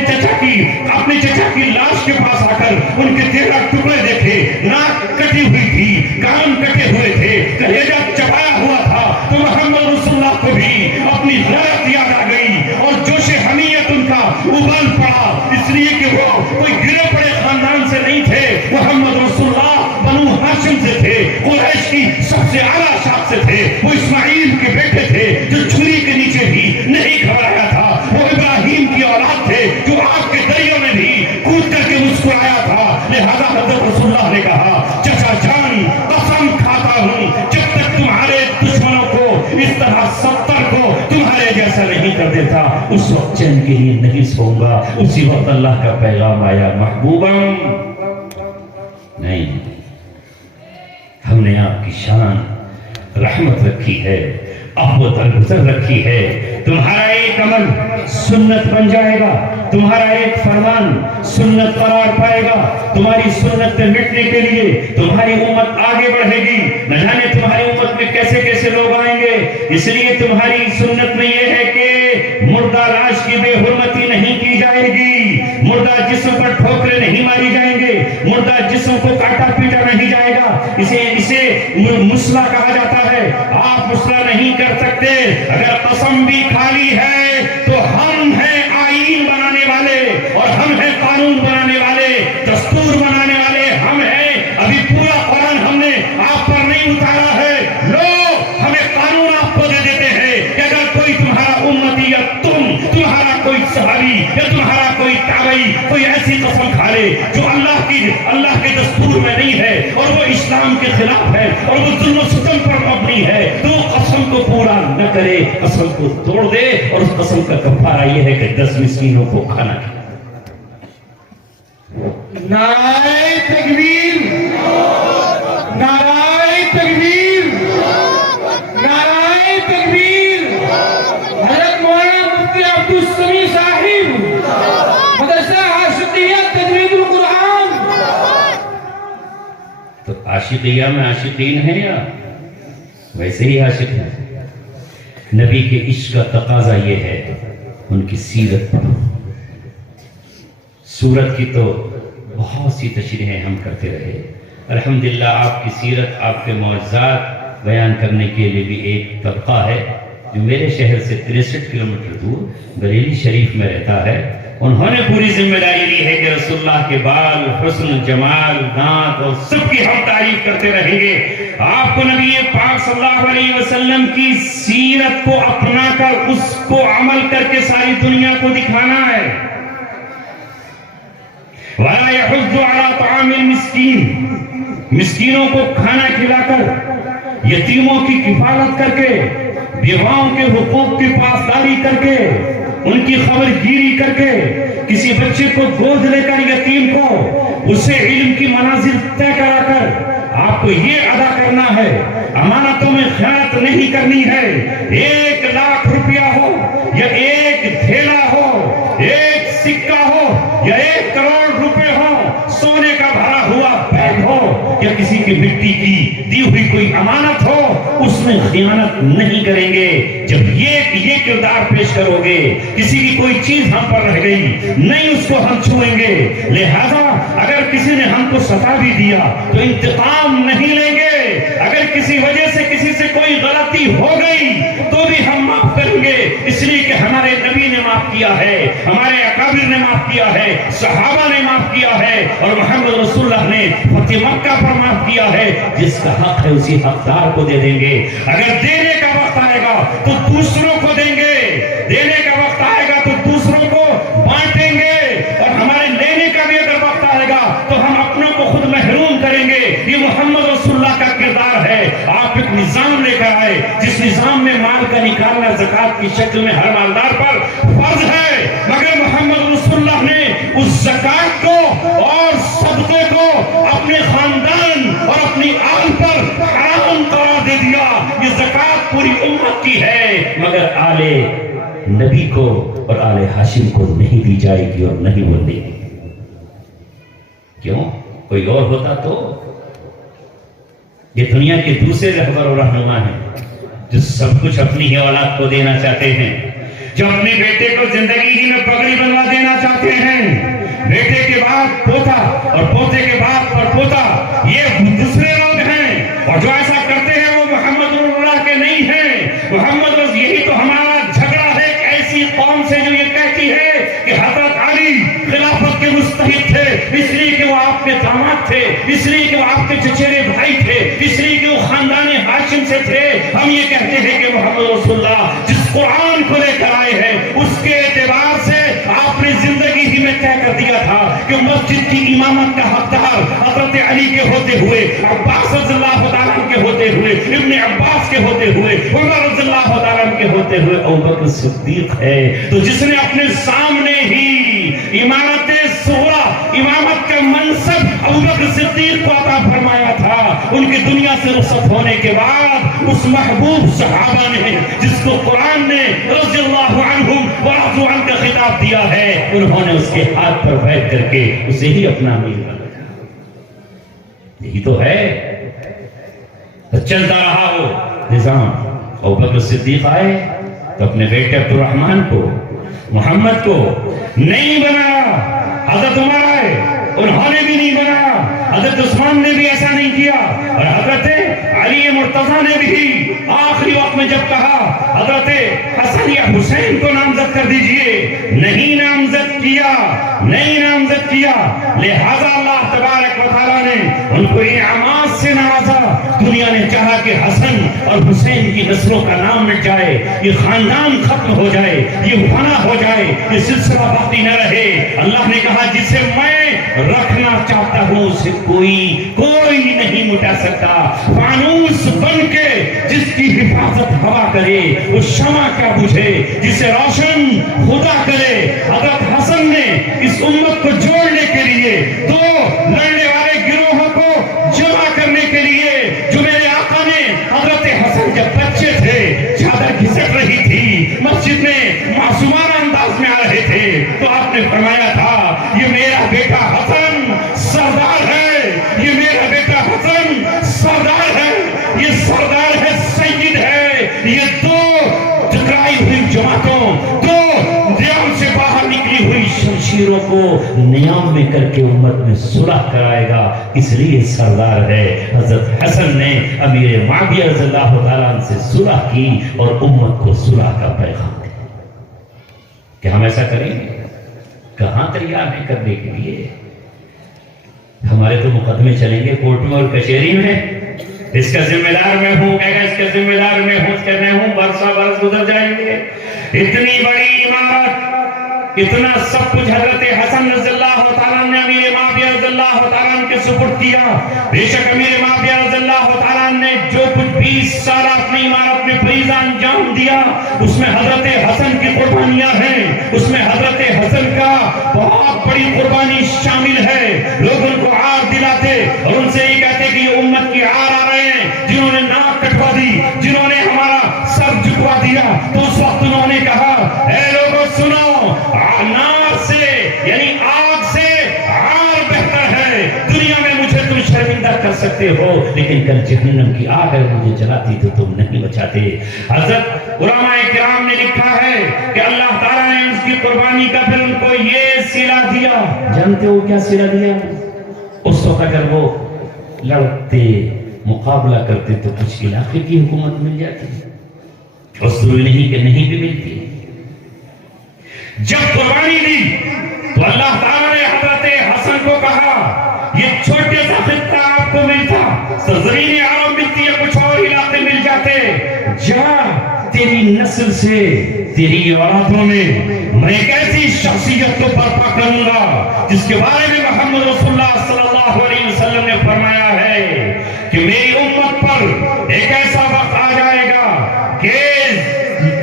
چچا کی لاش کے پاس آ کر ان کے 13 ٹکڑے دیکھے، ناک کٹی ہوئی تھی، کان کٹے ہوئے تھے، کلیجہ چبایا ہوا تھا، تو محمد رسول اللہ کو بھی اپنی غیرت یاد آ گئی اور جوش حمیت ان کا ابل پڑا، اس لیے کہ وہ کوئی گرے پڑے خاندان سے نہیں تھے، محمد رسول اللہ بنو ہاشم سے تھے، قریش کی سب سے اعلیٰ شاخ سے تھے، وہ اسماعیل کے بیٹے تھے جو چھری کے نیچے بھی نہیں گھبرایا تھا، وہ ابراہیم کی اولاد تھے جو آگ کے دریوں میں بھی کود کر کے مسکرایا تھا۔ لہذا حضرت رسول اللہ نے کہا چچا جان قسم کھاتا ہوں جب تک تمہارے دشمنوں کو اس طرح 70 کو تمہارے جیسا نہیں کر دیتا اس وقت چین کے لیے نہیں سوؤں گا۔ اسی وقت اللہ کا پیغام آیا محبوبم نہیں، ہم نے آپ کی شان رحمت رکھی ہے، عفو درگزر رکھی ہے، تمہارا ایک عمل سنت بن جائے گا، تمہارا ایک فرمان سنت قرار پائے گا، تمہاری سنت مٹنے کے لیے تمہاری امت آگے بڑھے گی، نہ جانے تمہاری امت میں کیسے کیسے لوگ آئیں گے۔ اس لیے تمہاری سنت میں یہ ہے کہ مردہ لاش کی بے حرمتی نہیں کی جائے گی، مردہ جسم پر ٹھوکرے نہیں ماری جائیں گے، مردہ جسم کو کاٹا پیٹا نہیں جائے گا، اسے مسلح کہا جاتا ہے۔ آپ مسلح نہیں کر سکتے، اگر قسم بھی کھالی ہے تو ہم ہیں آئین بنانے والے اور ہم ہیں قانون بنانے والے، دستور بنانے والے ہم ہیں۔ ابھی پورا قرآن ہم نے آپ پر نہیں اتارا ہے، لوگ ہمیں قانون آپ کو دے دیتے ہیں کہ اگر کوئی تمہارا امتی یا تمہارا کوئی صحابی یا تمہارا کوئی تابعی کوئی ایسی قسم کھا لے جو اللہ کے دستور میں نہیں ہے اور وہ اسلام کے خلاف ہے اور وہ ظلم و ستم پر مبنی ہے، تو وہ قسم کو پورا نہ کرے، قسم کو توڑ دے، اور اس قسم کا کفارہ یہ ہے کہ 10 مسکینوں کو کھانا کھلائے۔ نعرہ تکبیر، نعرہ تکبیر، نعرہ تکبیر۔ حضرت مولانا مفتی عبدالسمیع صاحب، مدرسہ عاشقیہ تجوید القرآن۔ تو عاشقیہ میں عاشقین ہیں یا ویسے ہی عاشق ہیں؟ نبی کے عشق کا تقاضا یہ ہے ان کی سیرت پڑھو۔ سورت کی تو بہت سی تشریحیں ہم کرتے رہے، الحمدللہ آپ کی سیرت، آپ کے معجزات بیان کرنے کے لیے بھی ایک طبقہ ہے جو میرے شہر سے 63 کلومیٹر دور بریلی شریف میں رہتا ہے، انہوں نے پوری ذمہ داری لی ہے کہ رسول اللہ کے بال، حسن، جمال، دانت اور سب کی ہم تعریف کرتے رہیں گے۔ آپ کو نبی پاک صلی اللہ علیہ وسلم کی سیرت کو اپنا کر اس کو عمل کر کے ساری دنیا کو دکھانا ہے۔ وَلَا يَحُضُّ عَلَىٰ طَعَامِ الْمِسْكِينِ، مسکینوں کو کھانا کھلا کر، یتیموں کی کفالت کر کے، بیواؤں کے حقوق کی پاسداری کر کے، ان کی خبر گیری کر کے، کسی بچے کو گود لے کر یتیم کو اسے علم کی منازل طے کرا کر آپ کو یہ ادا کرنا ہے۔ امانتوں میں خیانت نہیں کرنی ہے. 1,00,000 روپیہ ہو یا 1 تھیلا ہو, 1 سکہ ہو یا 1 کروڑ روپے ہو, سونے کا بھرا ہوا بیگ ہو یا کسی کی مٹی کی دی ہوئی کوئی امانت ہو, اس میں خیانت نہیں کریں گے. جب یہ کردار پیش کرو گے, کسی کی کوئی چیز ہم پر رہ گئی نہیں, اس کو ہم چھوئیں گے. لہذا اگر کسی نے ہم کو ستا بھی دیا تو انتقام نہیں لیں گے. اگر کسی وجہ سے کسی سے کوئی غلطی ہو گئی تو بھی ہم معاف کریں گے, اس لیے کہ ہمارے نبی نے معاف کیا ہے, ہمارے اکابر نے معاف کیا ہے, صحابہ نے معاف کیا ہے, اور محمد رسول اللہ نے فتح مکہ پر معاف کیا ہے. جس کا حق ہے اسی حقدار کو دے دیں گے. اگر دینے کا وقت آئے گا تو دوسروں کو دیں گے, دینے کا وقت آئے گا تو دوسروں کو بانٹیں گے, اور ہمارے لینے کا بھی اگر وقت آئے گا تو ہم اپنوں کو خود محروم کریں گے. یہ محمد رسول اللہ کا کردار ہے. آپ ایک نظام لے کر آئے جس نظام میں مال کا نکالنا زکات کی شکل میں ہر مالدار پر فرض ہے, مگر محمد رسول اللہ نے اس زکات کو اور صدقے کو اپنے خاندان اور اپنی آل پر حرام قرار دے دیا. یہ زکات پوری امت کی ہے, مگر آل نبی کو اور آل ہاشم کو نہیں دی جائے گی اور نہیں وہ دے گی. کیوں؟ کوئی اور ہوتا تو. یہ دنیا کے دوسرے رہبر اور رہنما ہیں جو سب کچھ اپنی ہی اولاد کو دینا چاہتے ہیں, جو اپنے بیٹے کو زندگی ہی میں پگڑی بنوا دینا چاہتے ہیں. بیٹے کے بعد پوتا اور پوتے کے بعد پڑپوتا, یہ دوسرے لوگ ہیں, اور جو ایسا کرتے ہیں وہ محمد اللہ کے نہیں ہیں. محمد رسول, یہی تو ہمارا جھگڑا ہے ایسی قوم سے جو یہ کہتی ہے کہ حضرت علی خلافت کے مستحق تھے, اس لیے کہ وہ آپ کے داماد تھے, اس لیے کہ وہ آپ کے چچیرے بھائی تھے, اس لیے کہ وہ خاندان ہاشم سے تھے. ہم یہ کہتے ہیں کہ محمد رسول اللہ جس قرآن کو لے کر آئے ہیں اس کے اعتبار سے آپ نے زندگی ہی میں طے کر دیا تھا کہ مسجد کی امامت کا حقدار حضرت علی کے ہوتے ہوئے, عباس رضی اللہ تعالیٰ کے ہوتے ہوئے, ابن عباس کے ہوتے ہوئے, عمر رضی اللہ تعالیٰ کے ہوتے ہوئے ابوبکر صدیق ہے. تو جس نے اپنے سامنے ہی امامت صغرا, امامت کا منصب ابوبکر صدیق کو عطا فرمایا تھا, ان کی دنیا سے رخصت ہونے کے بعد اس محبوب صحابہ نے جس کو قرآن نے رضی اللہ عنہم ورضوا عنہ کا خطاب دیا ہے, انہوں نے اس کے ہاتھ پر بیٹھ کر کے اسے ہی اپنا امیر بنایا. یہی تو ہے. چلتا رہا وہ نظام. ابوبکر صدیق آئے تو اپنے بیٹے عبد الرحمن کو, محمد کو نہیں بنایا. حضرت عمر آئے, انہوں نے بھی نہیں بنایا. حضرت عثمان نے بھی ایسا نہیں کیا, اور حضرت علی مرتضیٰ نے بھی آخری وقت میں جب کہا حضرت حسن یا حسین کو نامزد کر دیجئے, نہیں نامزد کیا, نہیں نامزد کیا. لہذا اللہ تبارک و تعالیٰ نے ان کو انعامات سے نوازا. دنیا نے چاہا کہ حسن اور حسین کی نسلوں کا نام مٹ جائے, یہ خاندان ختم ہو جائے, یہ فنا ہو جائے, یہ سلسلہ باقی نہ رہے. اللہ نے کہا جسے میں رکھنا چاہتا ہوں اسے کوئی نہیں مٹا سکتا. فانوس بن کے جس کی حفاظت ہوا کرے وہ شمع کیا بجھے, جسے روشن خدا کرے. حضرت حسن نے اس امت کو جوڑنے کے لیے, دو لڑنے والے گروہوں کو جمع کرنے کے لیے, جو میرے آقا نے حضرت حسن جب بچے تھے چادر گھسٹ رہی تھی, مسجد میں معصومانہ انداز میں آ رہے تھے, تو آپ نے فرمایا تھا یہ میرا بیٹا حسن سردار ہے, یہ میرا بیٹا حسن سردار ہے, یہ سردار ہے, سید ہے. یہ دو ٹکرائی ہوئی جماعتوں, دو نیام سے باہر نکلی ہوئی شمشیروں کو نیام میں کر کے امت میں صلح کرائے گا, اس لیے سردار ہے. حضرت حسن نے امیر معاویہ رضی اللہ تعالیٰ عنہ سے صلح کی اور امت کو صلح کا پیغام دیا. کہ ہم ایسا کریں گے؟ کہاں تیار ہیں کرنے کے لیے. ہمارے تو مقدمے چلیں گے کورٹ میں اور کچہری میں, اس کا ذمہ دار میں ہوں, کہے گا اس کا ذمہ دار میں ہوں, کرنے ہوں, برسا برس گزر جائیں گے. اتنی بڑی عمارت, اتنا سب کچھ حضرت حسن رضی اللہ تعالیٰ نے امیر معاویہ رضی اللہ تعالیٰ کے سپرد کیا. بے شک امیر معاویہ رضی اللہ تعالیٰ نے جو کچھ 20 سال اپنی عمارت میں فریضہ انجام دیا, اس میں حضرت حسن کی قربانیاں ہیں, اس میں حضرت حسن کا بہت بڑی قربانی شامل ہے. لوگ ان کو عار دلاتے اور ان سے یہ کہتے کہ یہ امت کی عار آ رہے ہیں, جنہوں نے ناک جھکا دی، جنہوں نے ہمارا سر جھکوا دیا، تو اس وقت انہوں نے کہا اے لوگوں سنو، نار سے یعنی آگ سے عار بہتر ہے، دنیا میں مجھے تم شرمندہ کر سکتے ہو لیکن کل جہنم کی آگ اگر مجھے جلاتی تو تم نہیں بچاتے۔ حضرت علماء کرام نے لکھا ہے کہ اللہ تعالیٰ نے اس کی قربانی کا پھر ان کو یہ صلہ دیا، جانتے ہو کیا صلہ دیا؟ اس وقت اگر وہ لڑتے مقابلہ کرتے تو کچھ علاقے کی حکومت مل جاتی، اور ضروری نہیں کہ نہیں بھی ملتی۔ جب قربانی دی تو اللہ تعالیٰ نے حضرت حسن کو کہا یہ چھوٹے سا خطہ آپ کو ملتا، سرزمین عرب ملتی ہے، کچھ اور علاقے مل جاتے، جا تیری نسل سے تیری اولادوں میں میں ایک ایسی شخصیت کو برپا کروں گا جس کے بارے میں محمد رسول اللہ صلی اللہ علیہ وسلم نے فرمایا ہے کہ میری امت پر ایک ایسا وقت آ جائے گا کہ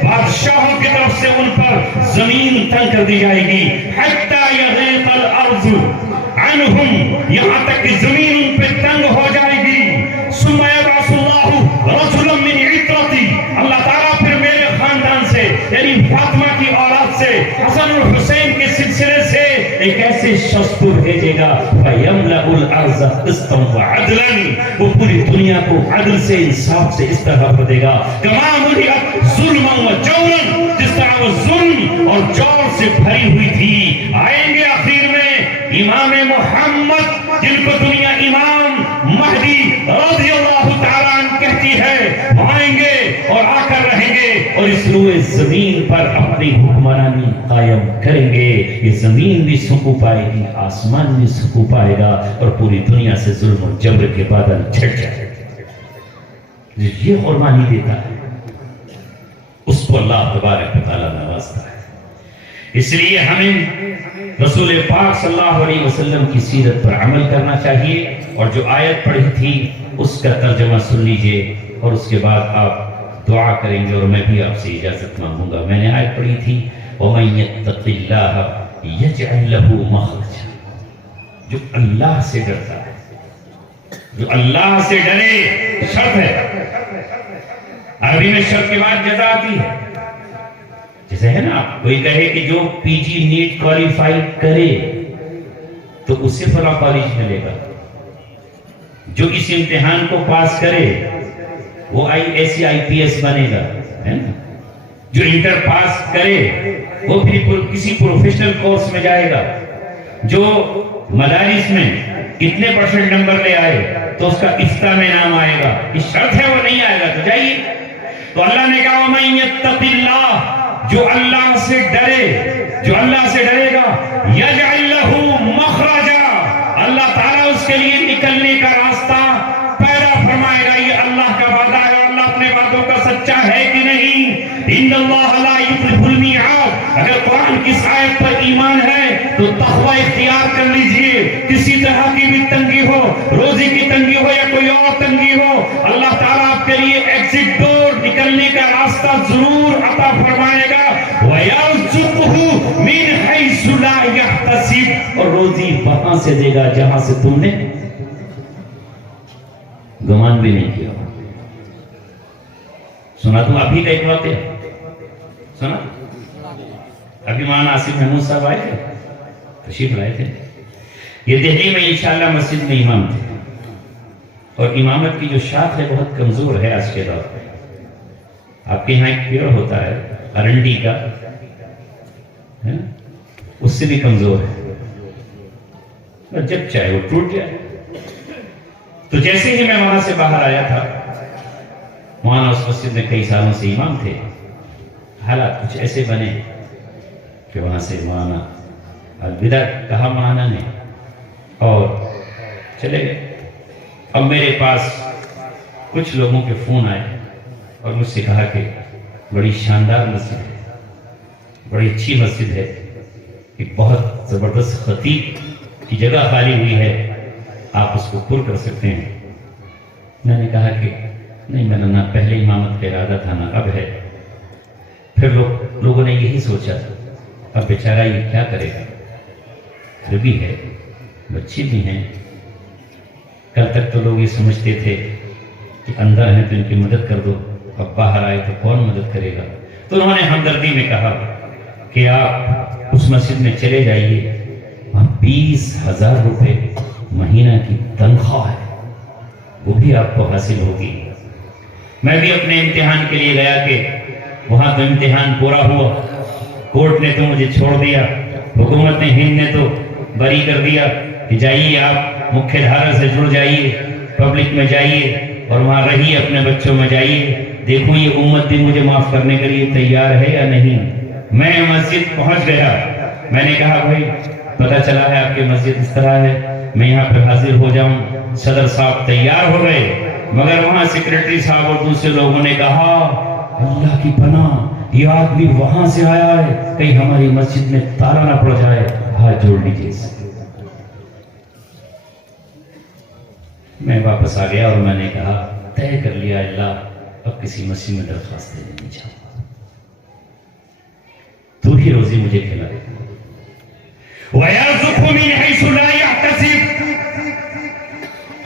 بادشاہوں کی طرف سے ان پر زمین تنگ کر دی جائے گی، حتی یغیق الارض عنہم، یہاں تک کہ زمین ان پہ تنگ ہو جائے گی۔ ثم یبعث اللہ رجلا من عترتی، اللہ تعالیٰ پھر میرے خاندان سے یعنی فاطمہ کی اولاد سے حسن اور حسین کے سلسلے سے ایک ایسے شخص کو بھیجے گا فَيَمْلَأُ الْأَرْضَ قِسْطًا وَعَدْلًا، وہ پوری دنیا کو عدل سے انصاف سے اس طرح بھر دے گا كَمَا مُلِئَتْ ظُلْمًا وَجَوْرًا، جس طرح وہ ظلم اور جور سے بھری ہوئی تھی۔ آئیں گے آخر میں امام محمد جن کو دنیا امام مہدی رضی اللہ تعالیٰ عنہ کہتی ہے، وہ آئیں گے اور آ کر رہیں گے اور اس روئے زمین پر اپنی حکمرانی قائم کریں گے۔ یہ زمین بھی سکون پائے گی، آسمان بھی سکون پائے گا، اور پوری دنیا سے ظلم و جبر کے بادل چھٹ جائے گا۔ یہ قربانی دیتا ہے اس کو اللہ تبارک و تعالیٰ نوازتا ہے۔ اس لیے ہمیں رسول پاک صلی اللہ علیہ وسلم کی سیرت پر عمل کرنا چاہیے، اور جو آیت پڑھی تھی اس کا ترجمہ سن لیجئے اور اس کے بعد آپ دعا کریں گے، اور میں بھی آپ سے اجازت مانگوں گا۔ میں نے آیت پڑھی تھی وَمَن يَتَّقِ اللَّهَ يَجْعَل لَّهُ مَخْرَجًا، جو اللہ سے ڈرتا ہے، جو اللہ سے ڈرے، شرط ہے، عربی میں شرط کے بعد جزا آتی ہے۔ جیسے ہے نا، کوئی کہے کہ جو پی جی نیٹ کوالیفائی کرے تو اسے فلاں کالج ملے گا، جو اس امتحان کو پاس کرے وہ آئی پی ایس بنے گا، ہے نا، جو انٹر پاس کرے وہ پھر کسی پروفیشنل کورس میں جائے گا، جو مدارس میں اتنے % نمبر لے آئے تو اس کا افتاء میں نام آئے گا، اس شرط ہے وہ نہیں آئے گا تو جائیے۔ تو اللہ نے کہا وَمَن يَتَّقِ اللَّهَ، جو اللہ سے ڈرے، جو اللہ سے ڈرے گا، یجعل لہ مخرجا، اللہ تعالیٰ اس کے لیے نکلنے کا راستہ پیدا فرمائے گا۔ یہ اللہ کا وعدہ ہے، اور اللہ اپنے وعدوں کا سچا ہے کہ نہیں؟ ان اللہ لا یخلف المیعاد۔ اگر قرآن کی اس آیت پر ایمان ہے تو تقوی اختیار کر لیجئے، کسی طرح کی بھی تنگی ہو، روزی کی تنگی ہو یا کوئی اور تنگی ہو، اللہ تعالیٰ آپ کے لیے ایگزٹ ڈور، نکلنے کا راستہ ضرور عطا فرمائے گا۔ وَيَرْزُقْهُ مِنْ حَيْثُ لَا يَحْتَسِبُ، اور روزی وہاں سے دے گا جہاں سے تم نے گمان بھی نہیں کیا۔ سنا تم ابھی کا ایک واقعہ سنا؟ ابھی مولانا آصف محمود صاحب آئے تھے، تشریف لائے تھے، یہ دہلی میں انشاءاللہ مسجد میں امام تھے، اور امامت کی جو شاخ ہے بہت کمزور ہے آج کے دور پہ۔ آپ کے یہاں ایک پیڑ ہوتا ہے ارنڈی کا، اس سے بھی کمزور ہے، اور جب چاہے وہ ٹوٹ جائے۔ تو جیسے ہی میں وہاں سے باہر آیا تھا، مولانا اس مسجد میں کئی سالوں سے امام تھے، حالات کچھ ایسے بنے کہ وہاں سے مولانا الوداع کہا مولانا نے اور چلے گئے۔ اب میرے پاس کچھ لوگوں کے فون آئے اور مجھ سے کہا کہ بڑی شاندار مسجد ہے، بڑی اچھی مسجد ہے، ایک بہت زبردست خطیب کی جگہ خالی ہوئی ہے، آپ اس کو پر کر سکتے ہیں۔ میں نے کہا کہ نہیں، میں نے نہ پہلے امامت کا ارادہ تھا نہ اب ہے۔ پھر لوگوں نے یہی سوچا اب بیچارہ یہ کیا کرے گا، گھر بھی ہے، بچے بھی ہیں۔ کل تک تو لوگ یہ سمجھتے تھے کہ اندر ہیں تو ان کی مدد کر دو، اب باہر آئے تو کون مدد کرے گا؟ تو انہوں نے ہمدردی میں کہا کہ آپ اس مسجد میں چلے جائیے، وہاں 20,000 روپے مہینہ کی تنخواہ ہے، وہ بھی آپ کو حاصل ہوگی۔ میں بھی اپنے امتحان کے لیے گیا کہ وہاں تو امتحان پورا ہوا، کورٹ نے تو مجھے چھوڑ دیا، حکومت نے ہند نے تو بری کر دیا کہ جائیے آپ مکھیہ دھارا سے جڑ جائیے، پبلک میں جائیے اور وہاں رہیے، اپنے بچوں میں جائیے، دیکھو یہ امت بھی مجھے معاف کرنے کے لیے تیار ہے یا نہیں۔ میں مسجد پہنچ گیا، میں نے کہا بھائی پتہ چلا ہے آپ کی مسجد اس طرح ہے، میں یہاں پہ حاضر ہو جاؤں۔ صدر صاحب تیار ہو گئے، مگر وہاں سیکریٹری صاحب اور دوسرے لوگوں نے کہا اللہ کی پناہ یہ آدمی وہاں سے آیا ہے، کہیں ہماری مسجد میں تالا نہ پڑ جائے، ہاتھ جوڑ لیجیے۔ میں واپس آ گیا اور میں نے کہا طے کر لیا اللہ اب کسی مسجد میں درخواست دینے نہیں جاؤں گا، تو ہی روزی مجھے کھلا دے۔ وَيَرْزُقْهُ مِنْ حَيْثُ لَا يَحْتَسِبُ۔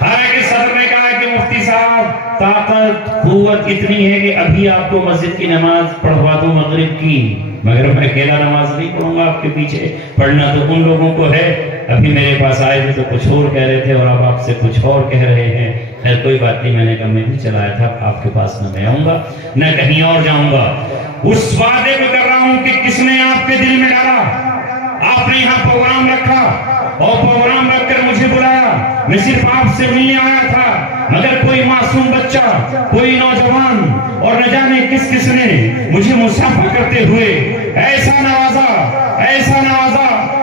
حالانکہ صدر نے کہا کہ مفتی صاحب طاقت قوت اتنی ہے کہ ابھی آپ کو مسجد کی نماز پڑھوا دوں مغرب کی، مگر میں اکیلا نماز نہیں پڑھوں گا آپ کے پیچھے، پڑھنا تو ان لوگوں کو ہے۔ ابھی میرے پاس آئے تھے تو کچھ اور کہہ رہے تھے اور اب آپ سے کچھ اور کہہ رہے ہیں۔ خیر کوئی بات نہیں، میں نے کہا میں بھی چلا آیا تھا، آپ کے پاس نہ میں آؤں گا نہ کہیں اور جاؤں گا۔ اس وعدے کو کر رہا ہوں کہ کس نے آپ کے دل میں ڈالا، آپ نے یہاں پروگرام رکھا اور پروگرام رکھ کر مجھے بلایا، میں صرف آپ سے ملنے آیا تھا، مگر کوئی معصوم بچہ، کوئی نوجوان اور نہ جانے کس کس نے مجھے مصافحہ کرتے ہوئے ایسا نوازا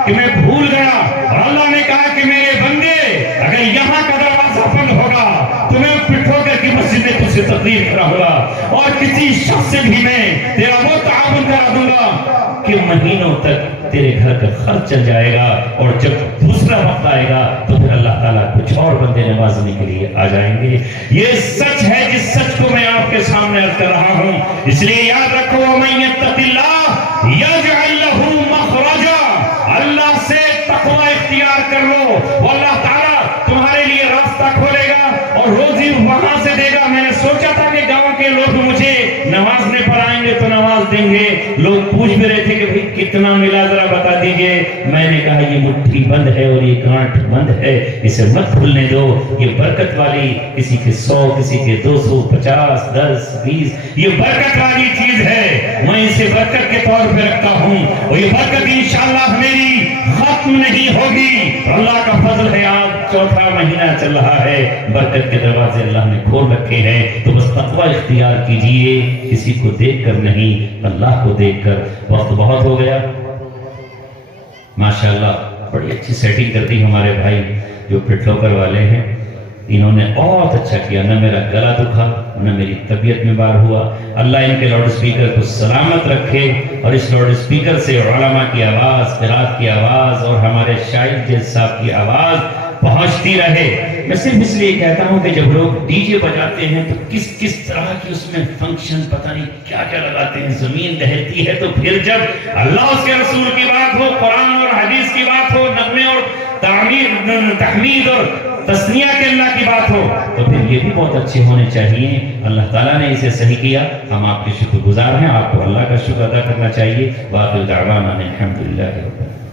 کہ میں بھول گیا، اور اللہ نے کہا کہ میرے بندے اگر یہاں کا دروازہ بند ہوگا تو میں پٹھو کر کی مسجد میں تجھ سے تقریر کرا ہوگا، اور کسی شخص سے بھی میں تیرا وہ تعاون کرا دوں گا کہ مہینوں تک تیرے گھر کا خرچ چل جائے گا، اور جب دوسرا وقت آئے گا تو پھر اللہ تعالیٰ کچھ اور بندے نوازنے کے لیے آ جائیں گے۔ یہ سچ ہے، جس سچ کو میں آپ کے سامنے عرض کر رہا ہوں، اس لیے یاد رکھو وَمَن يَتَّقِ اللَّهَ يَجْعَل لَّهُ مَخْرَجًا، اللہ سے تقوی اختیار کر لو، اور اللہ تعالیٰ تمہارے لیے راستہ کھولے گا اور روزی وہاں سے دے گا۔ میں نے سوچا تھا کہ گاؤں کے لوگ مجھے نمازنے پر آئیں گے تو نماز دیں گے، لوگ پوچھ بھی رہے تھے کہ بھئی کتنا ملا ذرا بتا دیجئے، میں نے کہا یہ مٹھی بند ہے اور یہ گانٹھ بند ہے، اسے مت کھلنے دو، یہ برکت والی کسی کے 100 کسی کے 200 50 10 20 یہ برکت والی چیز ہے، میں اسے برکت کے طور پہ رکھتا ہوں، اور یہ برکت انشاءاللہ میری ختم نہیں ہوگی۔ اللہ کا فضل ہے، آج چوتھا مہینہ چل رہا ہے، برکت کے دروازے اللہ نے کھول رکھے ہیں، تو بس تقوی اختیار کیجئے، کسی کو دیکھ کر نہیں، اللہ کو دیکھ کر۔ وقت بہت ہو گیا، ماشاءاللہ بڑی اچھی سیٹنگ کرتی ہمارے بھائی جو پٹھلوکر والے ہیں، انہوں نے بہت اچھا کیا، نہ میرا گلا دکھا نہ میری طبیعت میں بار ہوا۔ اللہ ان کے لاؤڈ اسپیکر کو سلامت رکھے، اور اس لاؤڈ اسپیکر سے علماء کی آواز، قرات کی آواز اور ہمارے شاعر جیس صاحب کی آواز پہنچتی رہے۔ میں صرف اس لیے کہتا ہوں کہ جب لوگ ڈی جے بجاتے ہیں تو کس کس طرح کی اس میں فنکشن پتہ نہیں کیا کیا لگاتے ہیں، زمین دہتی ہے، تو پھر جب اللہ اس کے رسول کی بات ہو، قرآن اور حدیث کی بات ہو، نغمے اور تحمید اور تثنیہ کے اللہ کی بات ہو، تو پھر یہ بھی بہت اچھے ہونے چاہیے۔ اللہ تعالیٰ نے اسے صحیح کیا، ہم آپ کے شکر گزار ہیں، آپ کو اللہ کا شکر ادا کرنا چاہیے۔ واخر دعوانا الحمدللہ رب العالمین۔